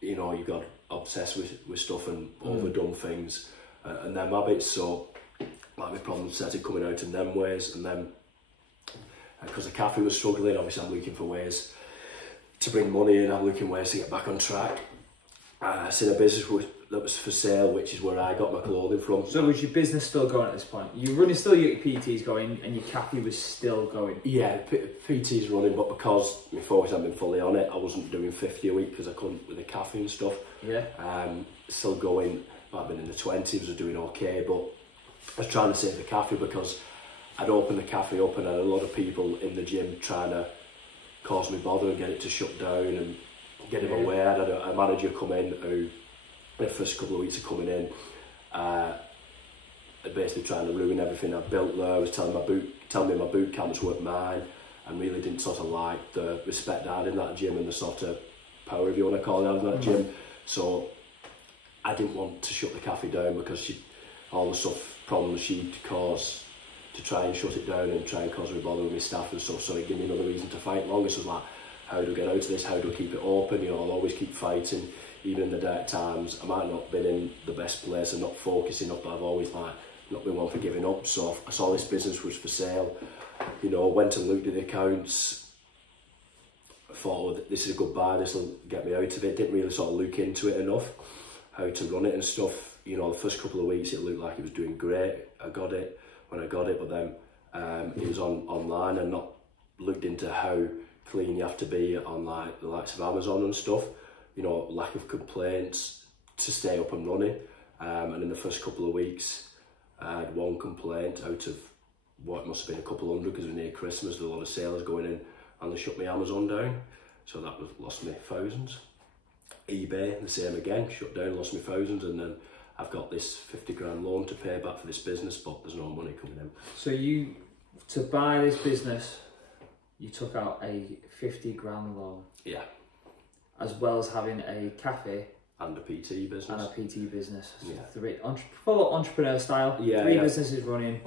you know, you got obsessed with stuff and overdone things, and them habits. So like my problems started coming out in them ways, and then because the cafe was struggling, obviously I'm looking for ways to bring money in. I'm looking ways to get back on track. I seen a business that was for sale, which is where I got my clothing from. So was your business still going at this point? You were running still, your PT's going, and your cafe was still going? Yeah, PT's running, but because my focus hadn't been fully on it, I wasn't doing 50 a week because I couldn't with the cafe and stuff. Yeah. Still going, I've been in the 20s, was doing okay, but I was trying to save the cafe because I'd opened the cafe up and had a lot of people in the gym trying to cause me bother and get it to shut down and get him away. I had a manager come in who, the first couple of weeks of coming in, basically trying to ruin everything I built there. I was telling me my boot camps weren't mine, and really didn't sort of like the respect I had in that gym and the sort of power, if you want to call it, in that gym. So I didn't want to shut the cafe down because all the problems she'd cause to try and shut it down and try and cause me bother with my staff and stuff. So it gave me another reason to fight longer. So it was like, how do I get out of this? How do I keep it open? You know, I'll always keep fighting. Even in the dark times, I might not have been in the best place and not focusing enough, but I've always like not been one for giving up. So I saw this business was for sale, you know, went and looked at the accounts, thought, oh, this is a good buy, this will get me out of it. Didn't really sort of look into it enough, how to run it and stuff. You know, the first couple of weeks it looked like it was doing great. I got it when I got it, but then it was online and not looked into how clean you have to be on like the likes of Amazon and stuff. You know, lack of complaints to stay up and running. And in the first couple of weeks, I had one complaint out of what must have been a couple hundred because it was near Christmas. There were a lot of sales going in, and they shut my Amazon down. So that lost me thousands. eBay, the same again, shut down, lost me thousands, and then I've got this 50 grand loan to pay back for this business, but there's no money coming in. So to buy this business, you took out a 50 grand loan? Yeah. As well as having a cafe and a PT business. And a PT business. So yeah. Full entrepreneur style. Yeah, three businesses running.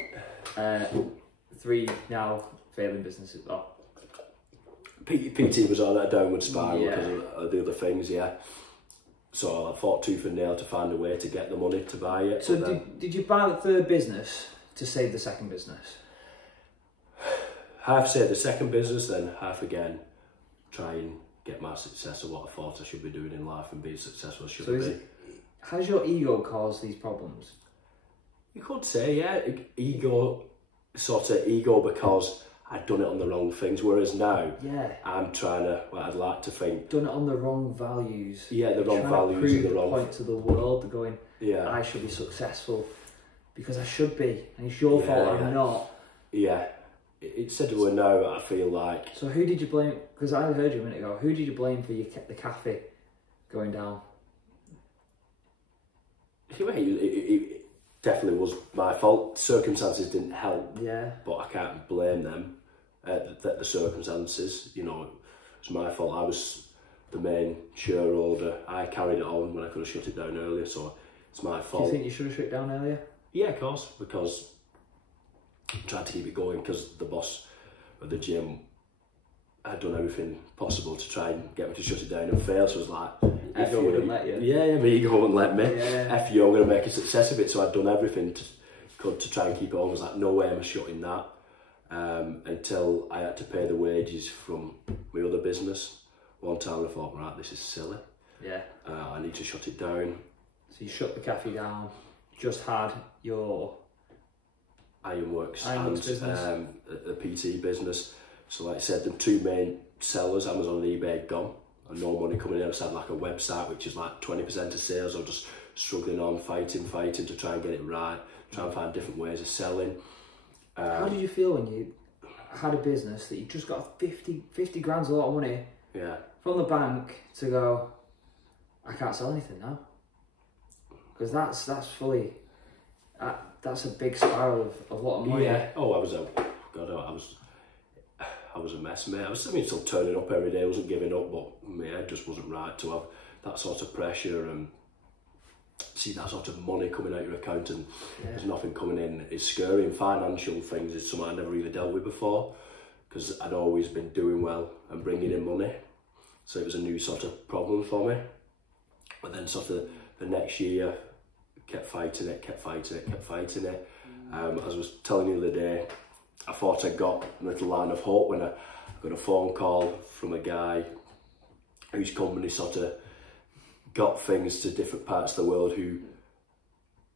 3 now failing businesses. Oh. PT was on a downward spiral because of the other things, yeah. So I fought tooth and nail to find a way to get the money to buy it. So did you buy the third business to save the second business? Half saved the second business, then half again try and get my success of what I thought I should be doing in life and be as successful as I should be. Has your ego caused these problems? You could say, yeah, ego because I'd done it on the wrong things, whereas now I'm trying to, well, I'd like to think... Done it on the wrong values. Yeah, the wrong values and the wrong... point to the world, going, I should be successful because I should be, and it's your fault I'm not. Yeah. It said to her now, I feel like... So who did you blame? Because I heard you a minute ago. Who did you blame for the cafe going down? It definitely was my fault. Circumstances didn't help. Yeah. But I can't blame them. The circumstances, you know, it's my fault. I was the main shareholder. I carried it on when I could have shut it down earlier. So it's my fault. Do you think you should have shut it down earlier? Yeah, of course. Because I tried to keep it going because the boss of the gym had done everything possible to try and get me to shut it down and fail. So I was like, F you, wouldn't let you. Yeah, my ego wouldn't let me. Yeah. F you, I'm going to make a success of it. So I'd done everything to try and keep it on. I was like, no way am I shutting that. Until I had to pay the wages from my other business. One time I thought, right, this is silly. Yeah. I need to shut it down. So you shut the cafe down, just had your... Ironworks and business. The PT business. So like I said, the two main sellers, Amazon and eBay, gone. And no money coming in. I just had like a website which is like 20% of sales. I was just struggling on, fighting to try and get it right, try and find different ways of selling. How did you feel when you had a business that you just got 50 grand's a lot of money from the bank to go, I can't sell anything now? Because that's fully... that's a big spiral of a lot of money. Yeah. Oh, I was a mess, mate. I was still turning up every day. I wasn't giving up, but my head just wasn't right to have that sort of pressure and see that sort of money coming out your account and there's nothing coming in. It's scary, and financial things is something I never really dealt with before because I'd always been doing well and bringing in money. So it was a new sort of problem for me. But then sort of the next year, kept fighting it. As I was telling you the other day, I thought I got a little line of hope when I got a phone call from a guy whose company sort of got things to different parts of the world who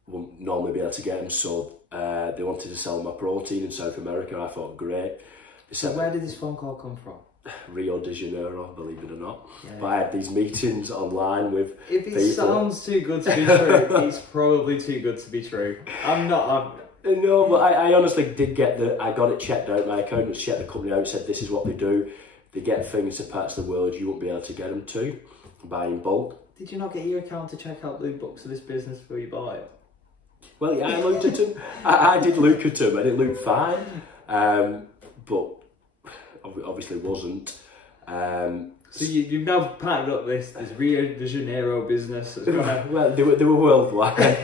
wouldn't normally be able to get them. So they wanted to sell my protein in South America. I thought, great. So where did this phone call come from? Rio de Janeiro, believe it or not. Yeah. But I had these meetings online with If it people. sounds too good to be true, it's probably too good to be true. No, but I honestly did get I got it checked out. My accountants checked the company out, said this is what they do. They get things to parts of the world you won't be able to get them to, buy in bulk. Did you not get your account to check out the books of this business before you buy it? Well, yeah, I looked at them. I did look at them and it looked fine. But obviously wasn't. So you've now partnered up this Rio de Janeiro business. Well, they were worldwide,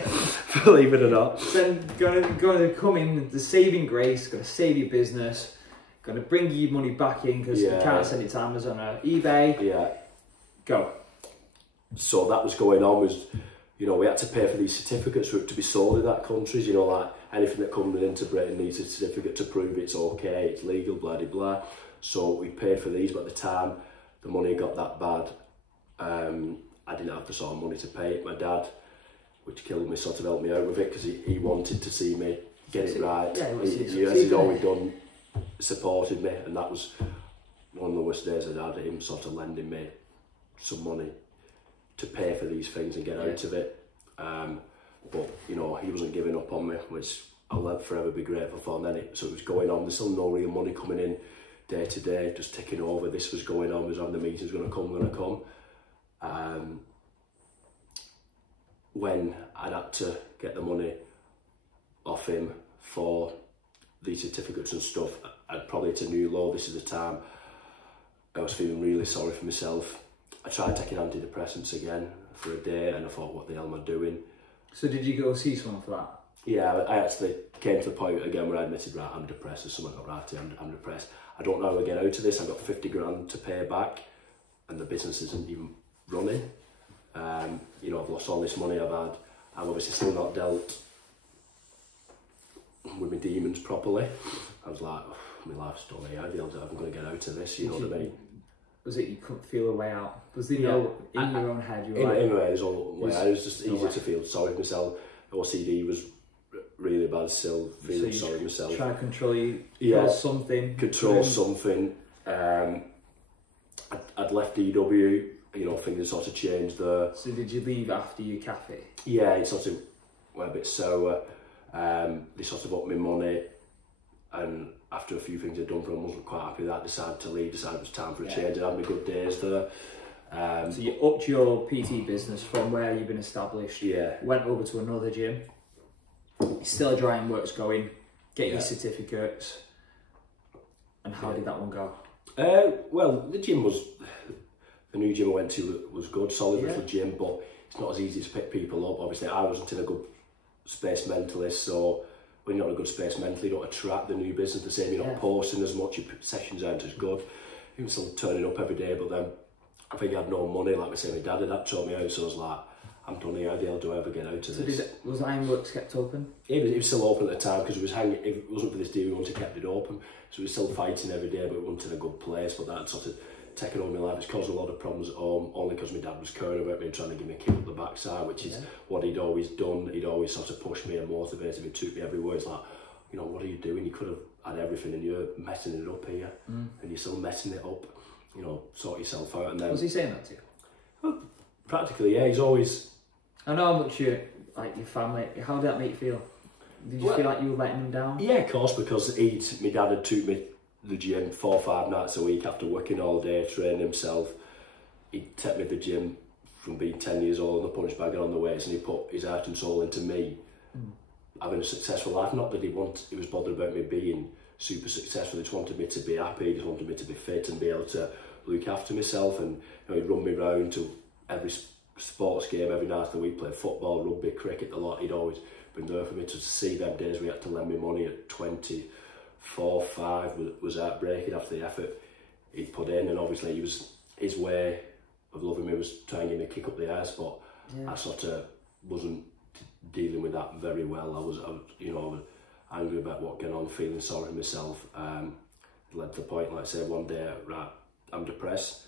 believe it or not. Then going to come in, the saving grace, going to save your business, going to bring your money back in because you can't send it to Amazon or eBay. Yeah. Go. So that was going on was, you know, we had to pay for these certificates for it to be sold in that countries. You know, like anything that comes into Britain needs a certificate to prove it's okay, it's legal, blah, blah, blah. So we paid for these, but at the time, the money got that bad. I didn't have the sort of money to pay it. My dad, which killed me, sort of helped me out with it because he wanted to see me get it right. Yeah, he's always done, supported me, and that was one of the worst days I'd had, him sort of lending me some money to pay for these things and get out of it. But, you know, he wasn't giving up on me, which I'll forever be grateful for. And then so it was going on, there's still no real money coming in day to day, just ticking over. This was going on, was on the meetings going to come. When I'd had to get the money off him for these certificates and stuff, I'd probably hit a new low. This is the time I was feeling really sorry for myself. I tried taking antidepressants again for a day and I thought, what the hell am I doing? So did you go see someone for that? Yeah, I actually came to the point again where I admitted, right, I'm depressed. There's something got right here, I'm depressed. I don't know how to get out of this. I've got 50 grand to pay back and the business isn't even running. You know, I've lost all this money I've had. I've obviously still not dealt with my demons properly. I was like, oh, my life's done here. I'm going to get out of this, you know what I mean? Was it you couldn't feel a way out? Was there no, in your own head, you were in a way, there's all way out. It was just easy to feel sorry for myself. OCD was really bad still, feeling sorry for myself. Trying to control something. Control something. I'd left DW, you know, things had sort of changed there. So did you leave after your cafe? Yeah, it sort of went a bit sour. They sort of upped my money, and after a few things I'd done for them, I wasn't quite happy with that. Decided to leave, decided it was time for a change. I had my good days there. So you upped your PT business from where you've been established, went over to another gym, still drawing work's going, get your certificates, and how did that one go? Well, the new gym I went to was good, solid little gym, but it's not as easy to pick people up. Obviously, I wasn't in a good space mentally, so when you're not in a good space mentally, you don't attract the new business the same. You're not posting as much, your sessions aren't as good. You were still turning up every day, but then I think I had no money. Like I say, my dad had that told me out, so I was like, I'm done here. How the hell do I ever get out of this? Was Ironworks kept open? It was still open at the time because it was hanging. If it wasn't for this deal, we wouldn't have kept it open. So we were still fighting every day, but we weren't in a good place. But that sort of taken over my life. It's caused a lot of problems at home, only because my dad was caring about me and trying to give me a kick up the backside, which is what he'd always done. He'd always sort of pushed me and motivated me, took me everywhere. It's like, you know, what are you doing? You could have had everything and you're messing it up here, and you're still messing it up. You know, sort yourself out. And then was he saying that to you? Well, practically, yeah. He's always. I know how much you like your family. How did that make you feel? Did you feel like you were letting him down? Yeah, of course, because my dad had took me to the gym 4 or 5 nights a week after working all day, training himself. He'd take me to the gym from being 10 years old on the punch bag and on the weights, and he put his heart and soul into me having a successful life. Not that he was bothered about me being super successful. He just wanted me to be happy. He just wanted me to be fit and be able to look after myself. And you know, he'd run me round to every sports game every night of the week, play football, rugby, cricket, a lot. He'd always been there for me. To see them days we had to lend me money at 24, 5 was heartbreaking after the effort he'd put in. And obviously his way of loving me was trying to give me a kick up the arse, but I sort of wasn't dealing with that very well. I was angry about what went on, feeling sorry for myself. It led to the point, like I said, one day, right, I'm depressed.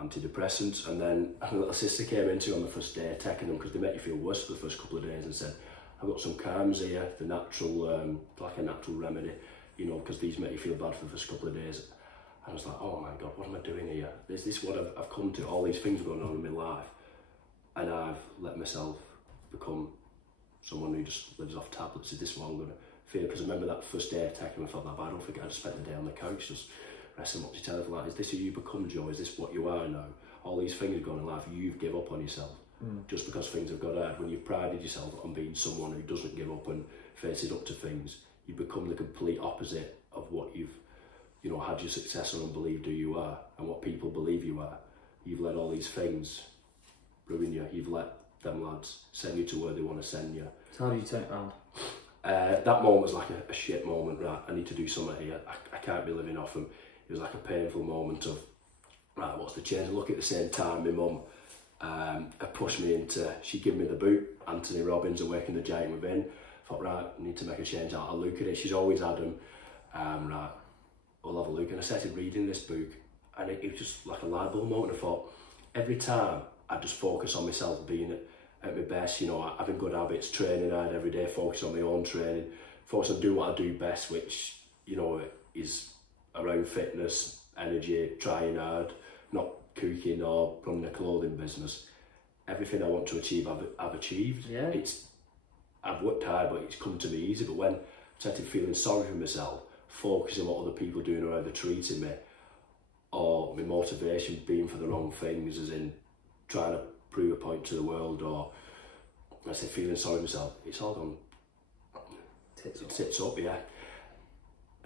antidepressants, and then a little sister came into on the first day taking them because they make you feel worse for the first couple of days, and said, I've got some calms here, the natural, like a natural remedy, you know, because these make you feel bad for the first couple of days. And I was like, oh my God, what am I doing here? Is this what I've come to? All these things going on in my life, and I've let myself become someone who just lives off tablets. Is this what I'm going to feel? Because I remember that first day of taking, I felt that bad. I don't think I'd spent the day on the couch just resting, watching television. Like, is this who you become, Joe? Is this what you are now? All these things going in life, you've give up on yourself just because things have got hard. When you've prided yourself on being someone who doesn't give up and faces up to things, you become the complete opposite of what you've, you know, had your success on and believed who you are and what people believe you are. You've let all these things ruin you. You've let them lads send you to where they want to send you. So how do you turn it around? That moment was like a shit moment, right? I need to do something here. I can't be living off them. It was like a painful moment of, right, what's the change? Look, at the same time, my mum pushed me into, she gave me the boot, Anthony Robbins, Awaken the Giant Within. I thought, right, I need to make a change. I'll look at it. She's always had them. Right, we'll have a look. And I started reading this book, and it was just like a light bulb moment. I thought, every time I just focus on myself being at my best, you know, having good habits, training hard every day, focus on my own training, focus on doing what I do best, which, you know, is around fitness, energy, trying hard, not cooking or running a clothing business. Everything I want to achieve, I've achieved. Yeah. I've worked hard, but it's come to me easy. But when I started feeling sorry for myself, focusing on what other people are doing or how they're treating me, or my motivation being for the wrong things, as in trying to prove a point to the world, or I say feeling sorry for myself, it's all gone tits up, yeah.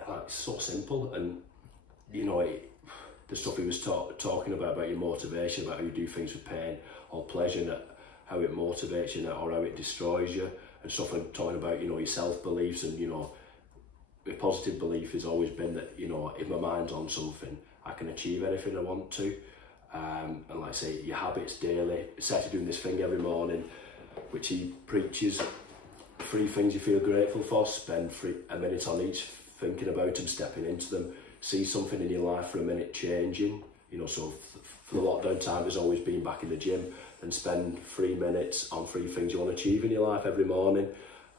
Like, it's so simple, and you know, the stuff he was talking about your motivation, about how you do things for pain or pleasure, and how it motivates you or how it destroys you, and stuff I'm talking about, you know, your self-beliefs, and you know, my positive belief has always been that, you know, if my mind's on something, I can achieve anything I want to. And like I say, your habits daily. I started doing this thing every morning, which he preaches, 3 things you feel grateful for, spend a minute on each, thinking about them, stepping into them, see something in your life for a minute changing, you know. So for the lockdown time has always been back in the gym, and spend 3 minutes on 3 things you want to achieve in your life every morning,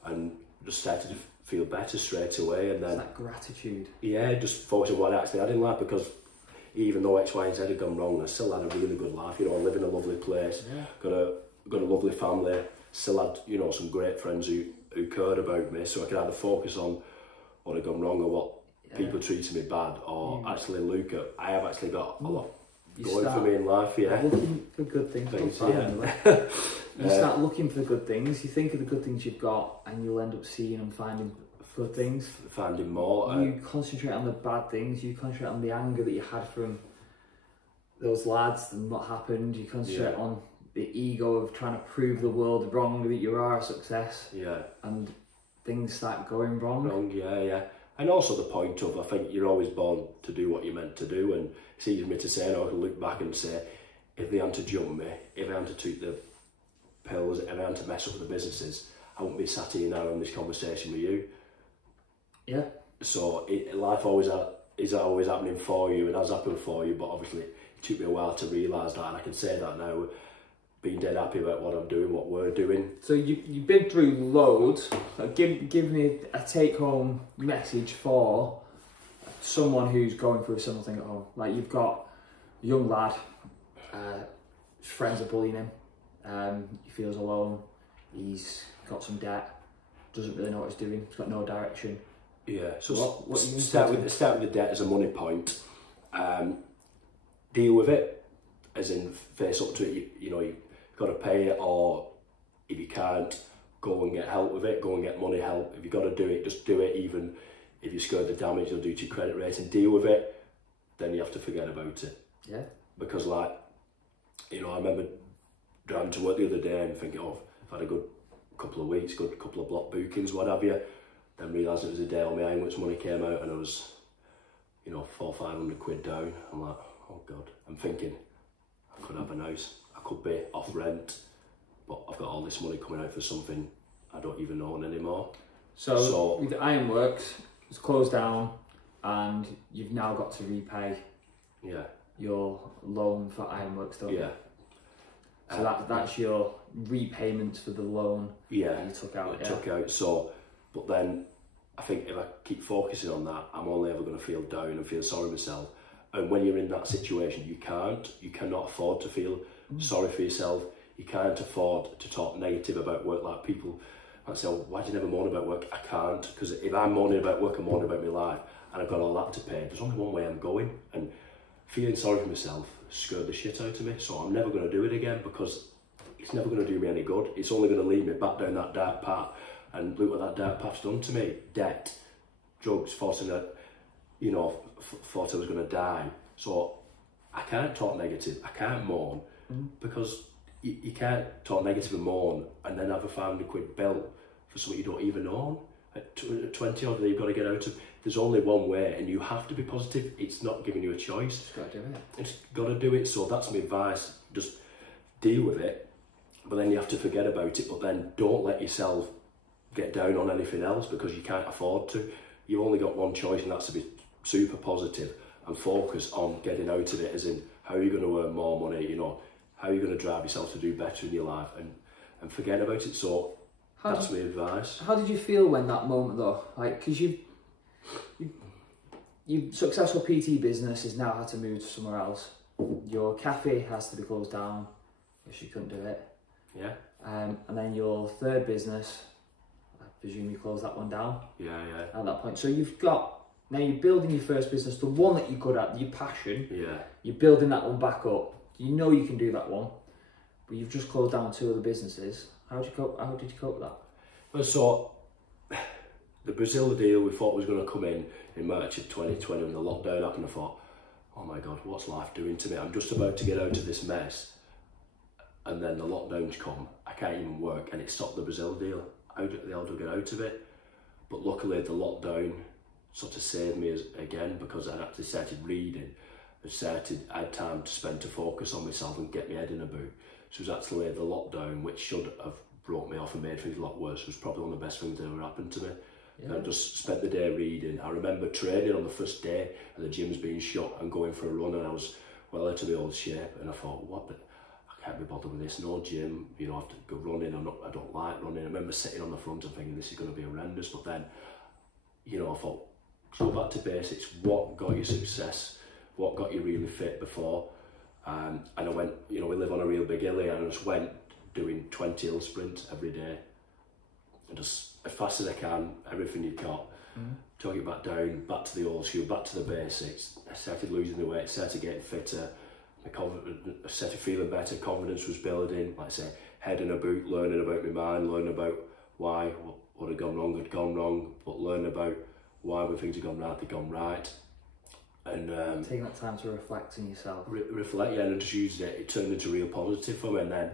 and just started to feel better straight away. And then it's that gratitude. Yeah, just focus on what I actually had in life, because even though X, Y and Z had gone wrong, I still had a really good life, you know. I live in a lovely place, got a lovely family, still had, you know, some great friends who cared about me, so I could either focus on what had gone wrong or what people treated me bad, or actually look at, I have actually got a lot going for me in life, looking for good things. You start looking for good things, you think of the good things you've got, and you'll end up seeing and finding good things. Finding more. You concentrate on the bad things, you concentrate on the anger that you had from those lads and what happened, you concentrate on the ego of trying to prove the world wrong that you are a success. Yeah. And things start going wrong. And also the point of, I think you're always born to do what you're meant to do, and it's easy for me to say, and I can look back and say, if they hadn't to jump me, if I hadn't to take the pills, if I hadn't to mess up the businesses, I wouldn't be sat here now in this conversation with you. Yeah. So life is always happening for you, and has happened for you, but obviously it took me a while to realise that, and I can say that now, being dead happy about what I'm doing, what we're doing. So you've been through loads. Give me a take-home message for someone who's going through something at home. Like, you've got a young lad, his friends are bullying him, he feels alone, he's got some debt, doesn't really know what he's doing, he's got no direction. Yeah, so what start with the debt as a money point. Deal with it, as in face up to it. You know, you've got to pay it, or if you can't, go and get help with it, go and get money help. If you've got to do it, just do it, even if you score the damage you'll do to your credit rating. Deal with it, then you have to forget about it. Yeah. Because, like, you know, I remember driving to work the other day and thinking, oh, I've had a good couple of weeks, good couple of block bookings, what have you. Then realising it was a day on my how much money came out, and I was, you know, 400 or 500 quid down. I'm like, oh God. I'm thinking, I could have a house, I could be off rent, but I've got all this money coming out for something I don't even own anymore. So with Ironworks, it's closed down, and you've now got to repay your loan for Ironworks, don't you? So that's your repayment for the loan that you took out. Took out. So, but then I think if I keep focusing on that, I'm only ever going to feel down and feel sorry myself. And when you're in that situation, you cannot afford to feel sorry for yourself. You can't afford to talk negative about work. Like people might say, oh, why do you never moan about work? I can't, because if I'm moaning about work, I'm moaning about my life, and I've got all that to pay. There's only one way I'm going, and feeling sorry for myself scared the shit out of me. So I'm never going to do it again, because it's never going to do me any good. It's only going to lead me back down that dark path. And look what that dark path's done to me. Debt, drugs, thought I was going to die. So I can't talk negative, I can't moan, because you can't talk negative and moan and then have a £500 bill for something you don't even own. At 20 odd, you've got to get out of. There's only one way, and you have to be positive. It's not giving you a choice. Just got to do it. It's got to do it. So that's my advice. Just deal with it, but then you have to forget about it. But then don't let yourself get down on anything else, because you can't afford to. You've only got one choice, and that's to be super positive and focus on getting out of it, as in how are you going to earn more money, how are you going to drive yourself to do better in your life, and forget about it. So that's my advice. How did you feel when that moment though? Like, because you successful PT business has now had to move to somewhere else. Your cafe has to be closed down, if you couldn't do it. Yeah. And then your third business, I presume you closed that one down. Yeah. At that point, so now you're building your first business, the one that you're good at, your passion. Yeah. You're building that one back up. You know you can do that one, but you've just closed down 2 other businesses. How did you cope with that? Well, so the Brazil deal we thought was going to come in March of 2020 when the lockdown happened. I thought, oh my God, what's life doing to me? I'm just about to get out of this mess, and then the lockdown's come. I can't even work, and it stopped the Brazil deal. How did they all get out of it? But luckily, the lockdown sort of saved me again, because I actually started reading. I had time to spend to focus on myself and get my head in a boot. So it was actually the lockdown, which should have brought me off and made things a lot worse, was probably one of the best things that ever happened to me. Yeah. I just spent the day reading. I remember training on the first day and the gym's being shut and going for a run, and I was well out of my old shape, and I thought, I can't be bothered with this, no gym, I have to go running, I don't like running. I remember sitting on the front and thinking this is going to be horrendous, but then, I thought, go back to basics. What got you success? What got you really fit before? And I went, we live on a real big hill here, and I just went doing 20 hill sprints every day. And just as fast as I can, everything you've got. Took it back down, back to the old school, back to the basics. I started losing the weight, started getting fitter. I started feeling better, confidence was building. Like I say, head in a boot, learning about my mind, learning about why what had gone wrong, but learning about why when things had gone right, they'd gone right. And taking that time to reflect on yourself. Reflect, yeah, and just used it. It turned into a real positive for me, and then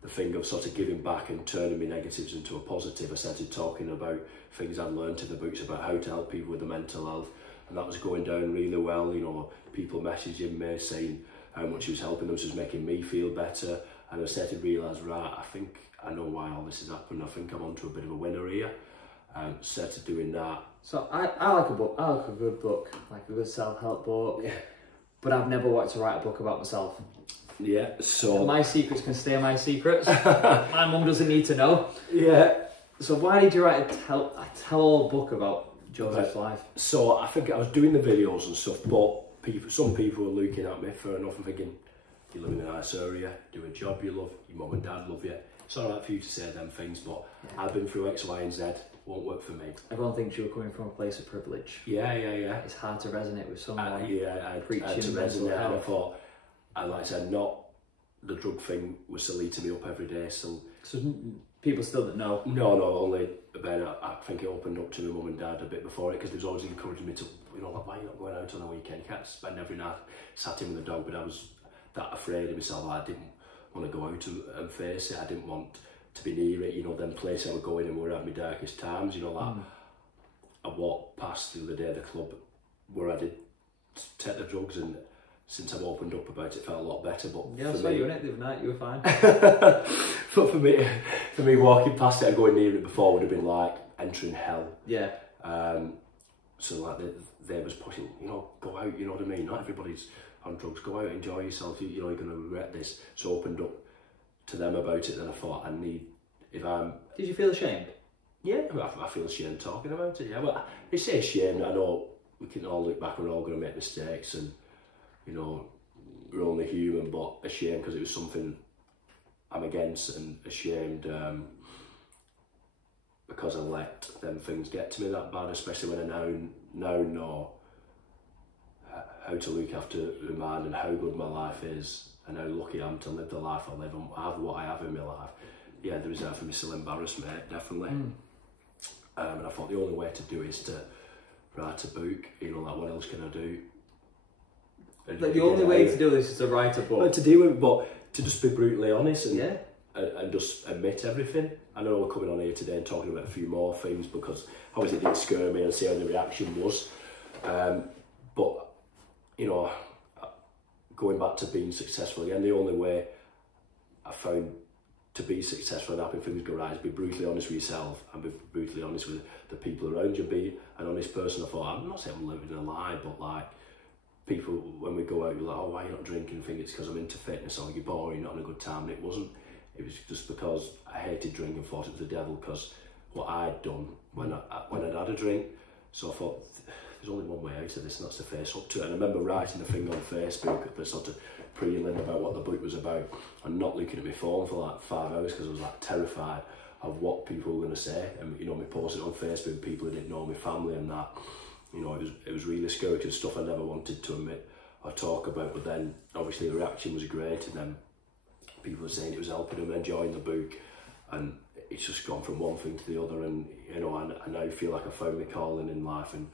the thing of sort of giving back and turning my negatives into a positive. I started talking about things I'd learned in the books about how to help people with the mental health, and that was going down really well. People messaging me saying how much it was helping them, so it was making me feel better. And I started to realise, right, I think I know why all this has happened. I think I'm onto a bit of a winner here. Started doing that. So I like a book. I like a good book, like a good self-help book. Yeah. But I've never wanted to write a book about myself. Yeah, so... And my secrets can stay my secrets. My mum doesn't need to know. Yeah. So why did you write a tell-all book about Joseph's life? So I think I was doing the videos and stuff, but some people were looking at me fair enough and thinking, you live in a nice area, do a job you love, your mum and dad love you. It's alright for you to say them things, but yeah. I've been through X, Y and Z, won't work for me. Everyone thinks you're coming from a place of privilege. Yeah. It's hard to resonate with someone. I had to resonate, and I thought, and like I said, not the drug thing was still eating me up every day. So people still don't know? No, only then I think it opened up to my mum and dad a bit before it, because they was always encouraging me to, like, why are you not going out on the weekend? You can't spend every night sat in with the dog, but I was that afraid of myself. I didn't want to go out and face it. I didn't want to be near it, them places I would go in and were at my darkest times, I walked past the other day the club where I did take the drugs, and since I've opened up about it, felt a lot better. But yeah, I saw you in it the other night, you were fine. But for me walking past it and going near it before would have been like entering hell. Yeah. so like they was pushing, you know, go out, you know what I mean? Not everybody's on drugs, go out, enjoy yourself, you know, you're going to regret this. So I opened up to them about it, then I thought if I'm... Did you feel ashamed? Yeah, I feel ashamed talking about it, yeah. But I say ashamed, I know we can all look back, we're all going to make mistakes and, you know, we're only human, but ashamed because it was something I'm against, and ashamed because I let them things get to me that bad, especially when I now know how to look after my mind and how good my life is and how lucky I am to live the life I live and have what I have in my life. Yeah, there is for me still embarrassment, definitely. And I thought the only way to do it is to write a book, you know, like what else can I do? And like the only way to do this is to write a book. Well, to do it, but to just be brutally honest and just admit everything. I know we're coming on here today and talking about a few more things because obviously it did scare me and see how the reaction was. But, you know, going back to being successful again, the only way I found to be successful and having things go right is be brutally honest with yourself and be brutally honest with the people around you. Be an honest person. I thought, I'm not saying I'm living a lie, but like people, when we go out, you're like, oh, why are you not drinking? I think it's because I'm into fitness, or you're bored, you're not having a good time. And it wasn't. It was just because I hated drink and thought it was the devil because what I'd done when I'd had a drink. So I thought, there's only one way out of this, and that's to face up to it. And I remember writing a thing on Facebook, the sort of prelim about what the book was about, and not looking at my phone for like 5 hours because I was like terrified of what people were going to say. And you know, me posted on Facebook, people who didn't know my family and that. You know, it was really scary because stuff I never wanted to admit or talk about. But then obviously the reaction was great, and then people were saying it was helping them, enjoying the book, and it's just gone from one thing to the other. And you know, I now feel like I found my calling in life and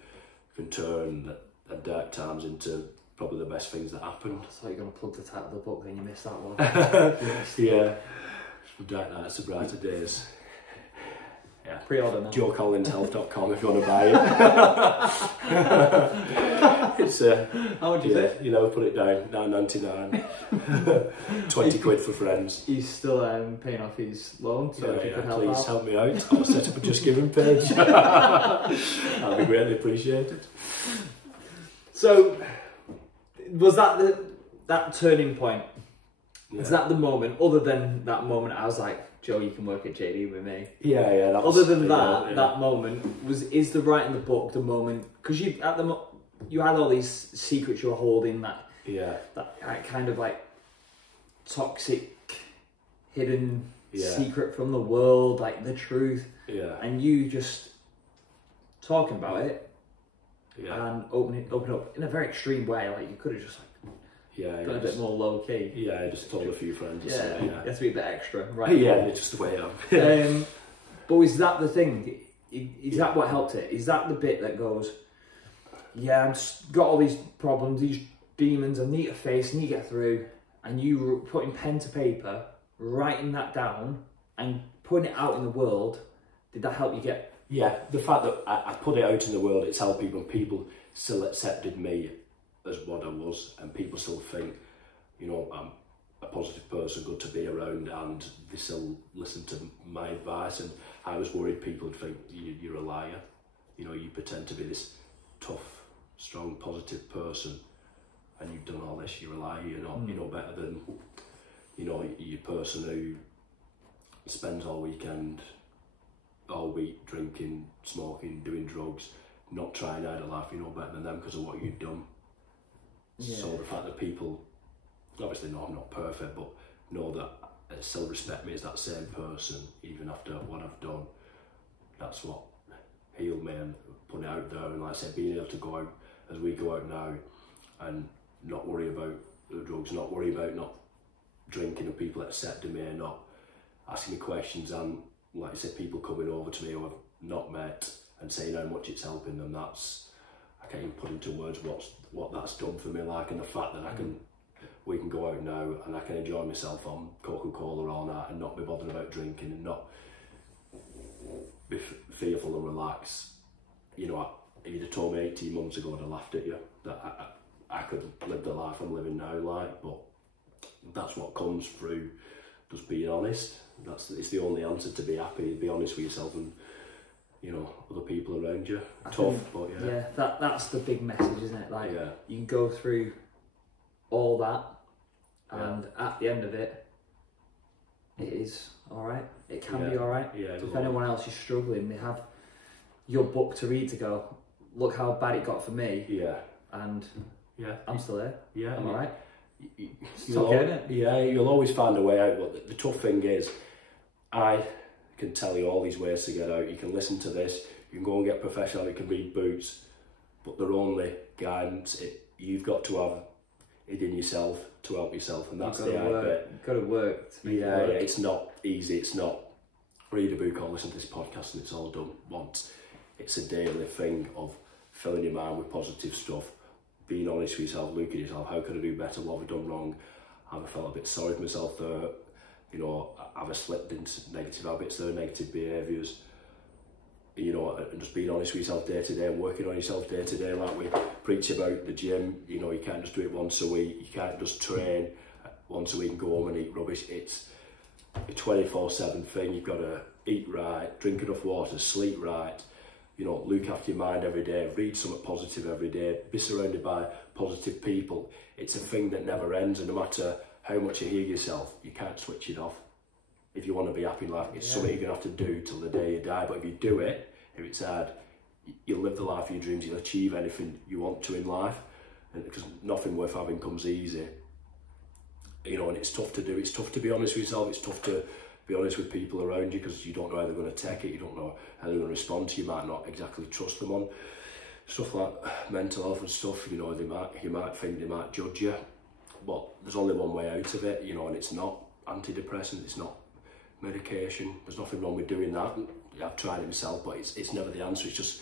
can turn the dark times into probably the best things that happened. I thought you were going to plug the title of the book, then you missed that one. Yeah, Dark Nights to Brighter Days. Yeah. Pre-order now. JoeCollinsHealth.com if you want to buy it. It's how much is it? You know, put it down, £9.99. 20 quid for friends. He's still paying off his loan, so if you could help please out. help me out. I'll set up a Just Giving page. That'd be greatly appreciated. So, was that that turning point? Yeah. Is that the moment? Other than that moment, I was like, Joe, you can work at JD with me. Yeah. Other than that, that moment is the writing the book the moment, because you had all these secrets you were holding, that kind of like toxic, hidden secret from the world, like the truth. Yeah. And you just talking about it. Yeah. And open up in a very extreme way. Like you could have just got a bit more low key. Yeah, I just told a few friends. You have to be a bit extra, right? Yeah, it's just the way I am. But is that the thing? Is that what helped it? Is that the bit that goes, I've just got all these problems, these demons, I need to face, I need to get through, and you were putting pen to paper, writing that down, and putting it out in the world, did that help you get... Yeah, the fact that I put it out in the world, it's helped people, and people still accepted me as what I was, and people still think, you know, I'm a positive person, good to be around, and they still listen to my advice. And I was worried people would think you're a liar, you know, you pretend to be this tough, strong, positive person, and you've done all this, you're a liar, you're not, you're no better than, you know, your person who spends all week drinking, smoking, doing drugs, not trying out of life, you're no better than them because of what you've done. Yeah. So the fact that people obviously know I'm not perfect, but know that they still respect me as that same person even after what I've done, that's what healed me and put it out there. And like I said, being able to go out as we go out now and not worry about the drugs, not worry about not drinking and people accepting me and not asking me questions, and like I said, people coming over to me who I've not met and saying how much it's helping them, that's, I can't even put into words what that's done for me, like, and the fact that we can go out now and I can enjoy myself on Coca-Cola all night and not be bothered about drinking and not be fearful and relaxed. You know, if you'd have told me 18 months ago, I'd have laughed at you, that I could live the life I'm living now, like, but that's what comes through just being honest. It's the only answer, to be happy, be honest with yourself, and you know, other people around you. I Tough, think, but yeah, that's the big message, isn't it? Like, yeah. you can go through all that, and at the end of it, it is alright. It can be alright. Yeah, so if anyone else is struggling, they have your book to read to go, look how bad it got for me. Yeah. And yeah, I'm still there. Yeah. I'm alright. You'll always find a way out. But the tough thing is, I can tell you all these ways to get out. You can listen to this, you can go and get professional, you can read books, but they're only guidance. You've got to have it in yourself to help yourself, and that's the hard bit. You've got to work to make it work. Yeah, it's not easy. It's not read a book or listen to this podcast and it's all done once. It's a daily thing of filling your mind with positive stuff, being honest with yourself, looking at yourself, how could I do better, what have I done wrong, have I felt a bit sorry for myself there, you know, have I slipped into negative habits there, negative behaviours, you know, and just being honest with yourself day to day and working on yourself day to day. Like we preach about the gym, you know, you can't just do it once a week, you can't just train once a week and go home and eat rubbish. It's a 24/7 thing. You've got to eat right, drink enough water, sleep right, you know, look after your mind every day, read something positive every day, be surrounded by positive people. It's a thing that never ends, and no matter how much you hear yourself, you can't switch it off. If you want to be happy in life, it's something you're going to have to do till the day you die. But if you do it, if it's hard, you'll live the life of your dreams, you'll achieve anything you want to in life, and because nothing worth having comes easy. You know, and it's tough to do. It's tough to be honest with yourself. It's tough to be honest with people around you, because you don't know how they're going to take it. You don't know how they're going to respond to you. You might not exactly trust them on stuff like mental health and stuff. You know, you might think they might judge you, but there's only one way out of it. You know, and it's not antidepressants. It's not medication. There's nothing wrong with doing that. I've tried it myself, but it's never the answer. It's just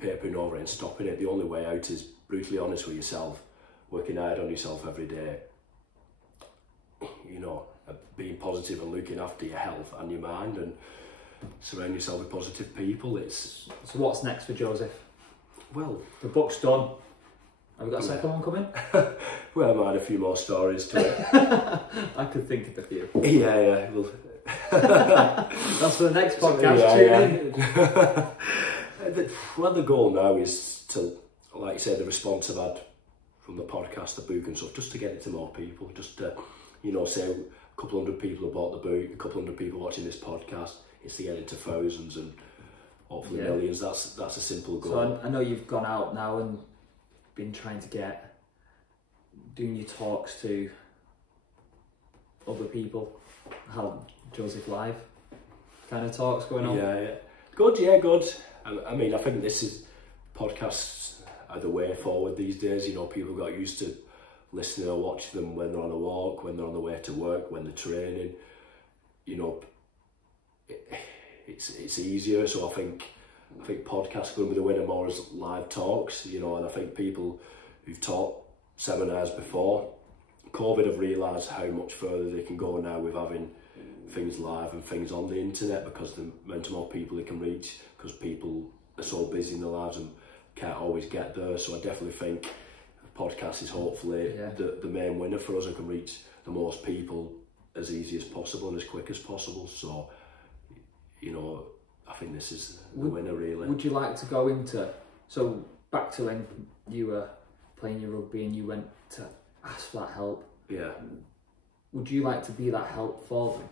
papering over it and stopping it. The only way out is brutally honest with yourself, working hard on yourself every day. You know, being positive and looking after your health and your mind, and surround yourself with positive people. It's So what's next for Joseph? Well, the book's done. Have we got a second one coming? Well, I might add a few more stories to it. I could think of a few. Yeah. Well, that's for the next podcast. Well, the goal now is to, like you said, the response I've had from the podcast, the book and stuff, just to get it to more people. Just to, you know, say a couple hundred people have bought the book, a couple hundred people watching this podcast. It's to get it to thousands and hopefully millions. That's a simple goal. So I know you've gone out now and been trying to doing your talks to other people. How Joseph Live kind of talks going on. Yeah. Good. I mean, I think this is podcasts are the way forward these days. You know, people got used to listening or watching them when they're on a walk, when they're on the way to work, when they're training. You know, it's easier. So I think podcasts are going to be the winner more as live talks. You know, and I think people who've taught seminars before COVID have realised how much further they can go now with having things live and things on the internet, because the amount of more people they can reach, because people are so busy in their lives and can't always get there. So I definitely think a podcast is hopefully the main winner for us, and can reach the most people as easy as possible and as quick as possible. So, you know, I think this is the winner really. Would you like to go into, so back to when you were playing your rugby and you went to ask for that help? Yeah. Would you like to be that help for them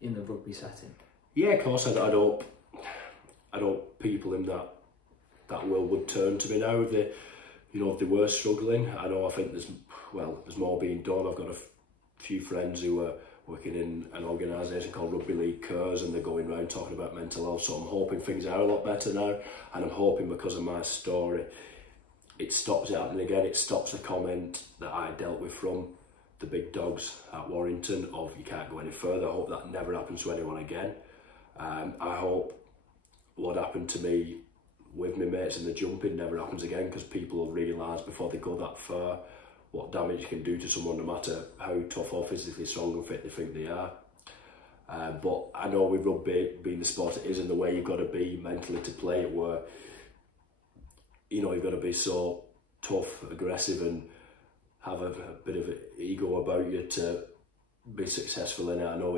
in the rugby setting? Yeah, of course. I hope people in that world would turn to me now if they were struggling. I think there's more being done. I've got a few friends who are working in an organisation called Rugby League Cares, and they're going around talking about mental health. So I'm hoping things are a lot better now, and I'm hoping because of my story, it stops it happening again. It stops the comment that I dealt with from the big dogs at Warrington of you can't go any further. I hope that never happens to anyone again. I hope what happened to me with my mates in the jumping never happens again, because people will realise before they go that far what damage you can do to someone, no matter how tough or physically strong and fit they think they are. But I know with rugby being the sport it is, and the way you've got to be mentally to play it, where you know you've got to be so tough, aggressive, and have a bit of an ego about you to be successful in it. I know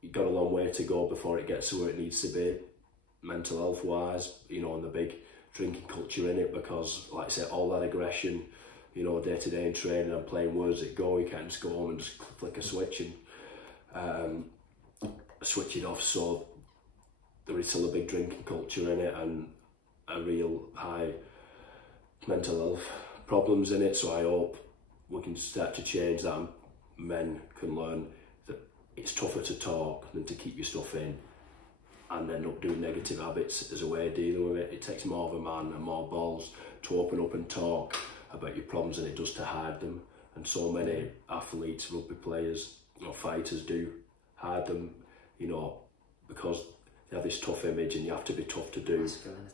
you've got a long way to go before it gets to where it needs to be. mental health wise, you know, and the big drinking culture in it, because like I said, all that aggression, you know, day to day in training and playing words that go, you can't just go home and just flick a switch and switch it off. So there is still a big drinking culture in it and a real high mental health problems in it. So I hope we can start to change that and men can learn that it's tougher to talk than to keep your stuff in and end up doing negative habits as a way of dealing with it. It takes more of a man and more balls to open up and talk about your problems than it does to hide them. And so many athletes, rugby players, you know, fighters do hide them, you know, because they have this tough image and you have to be tough to do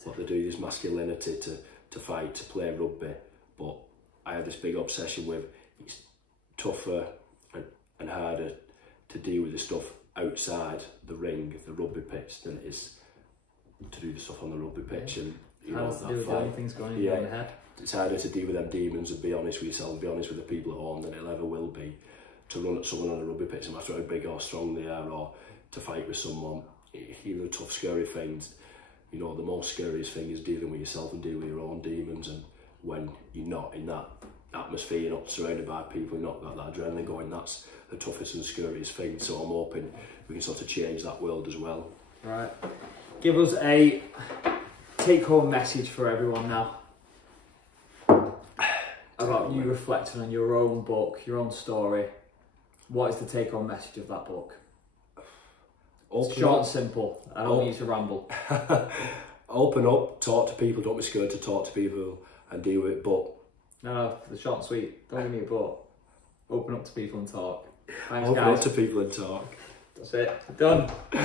what they do, this masculinity to fight, to play rugby. But I have this big obsession with it's tougher and harder to deal with the stuff outside the ring, the rugby pitch, than it is to do the stuff on the rugby pitch. And you know, that fight, things going in your head. It's harder to deal with them demons and be honest with yourself, be honest with the people at home than it ever will be to run at someone on a rugby pitch, no matter how big or strong they are, or to fight with someone. You know, tough, scary things. You know, the most scariest thing is dealing with yourself and dealing with your own demons. And when you're not in that atmosphere, you're not surrounded by people, you're not got that adrenaline going, that's the toughest and scariest thing. So I'm hoping we can sort of change that world as well. Right. Give us a take-home message for everyone now about you reflecting on your own book, your own story. What is the take-home message of that book? Short and simple. I don't need you to ramble. Open up, talk to people, don't be scared to talk to people and deal with it, but... No, the short and sweet. Don't give me a but. Open up to people and talk. Thanks, Open guys. up to people and talk. That's it. Done.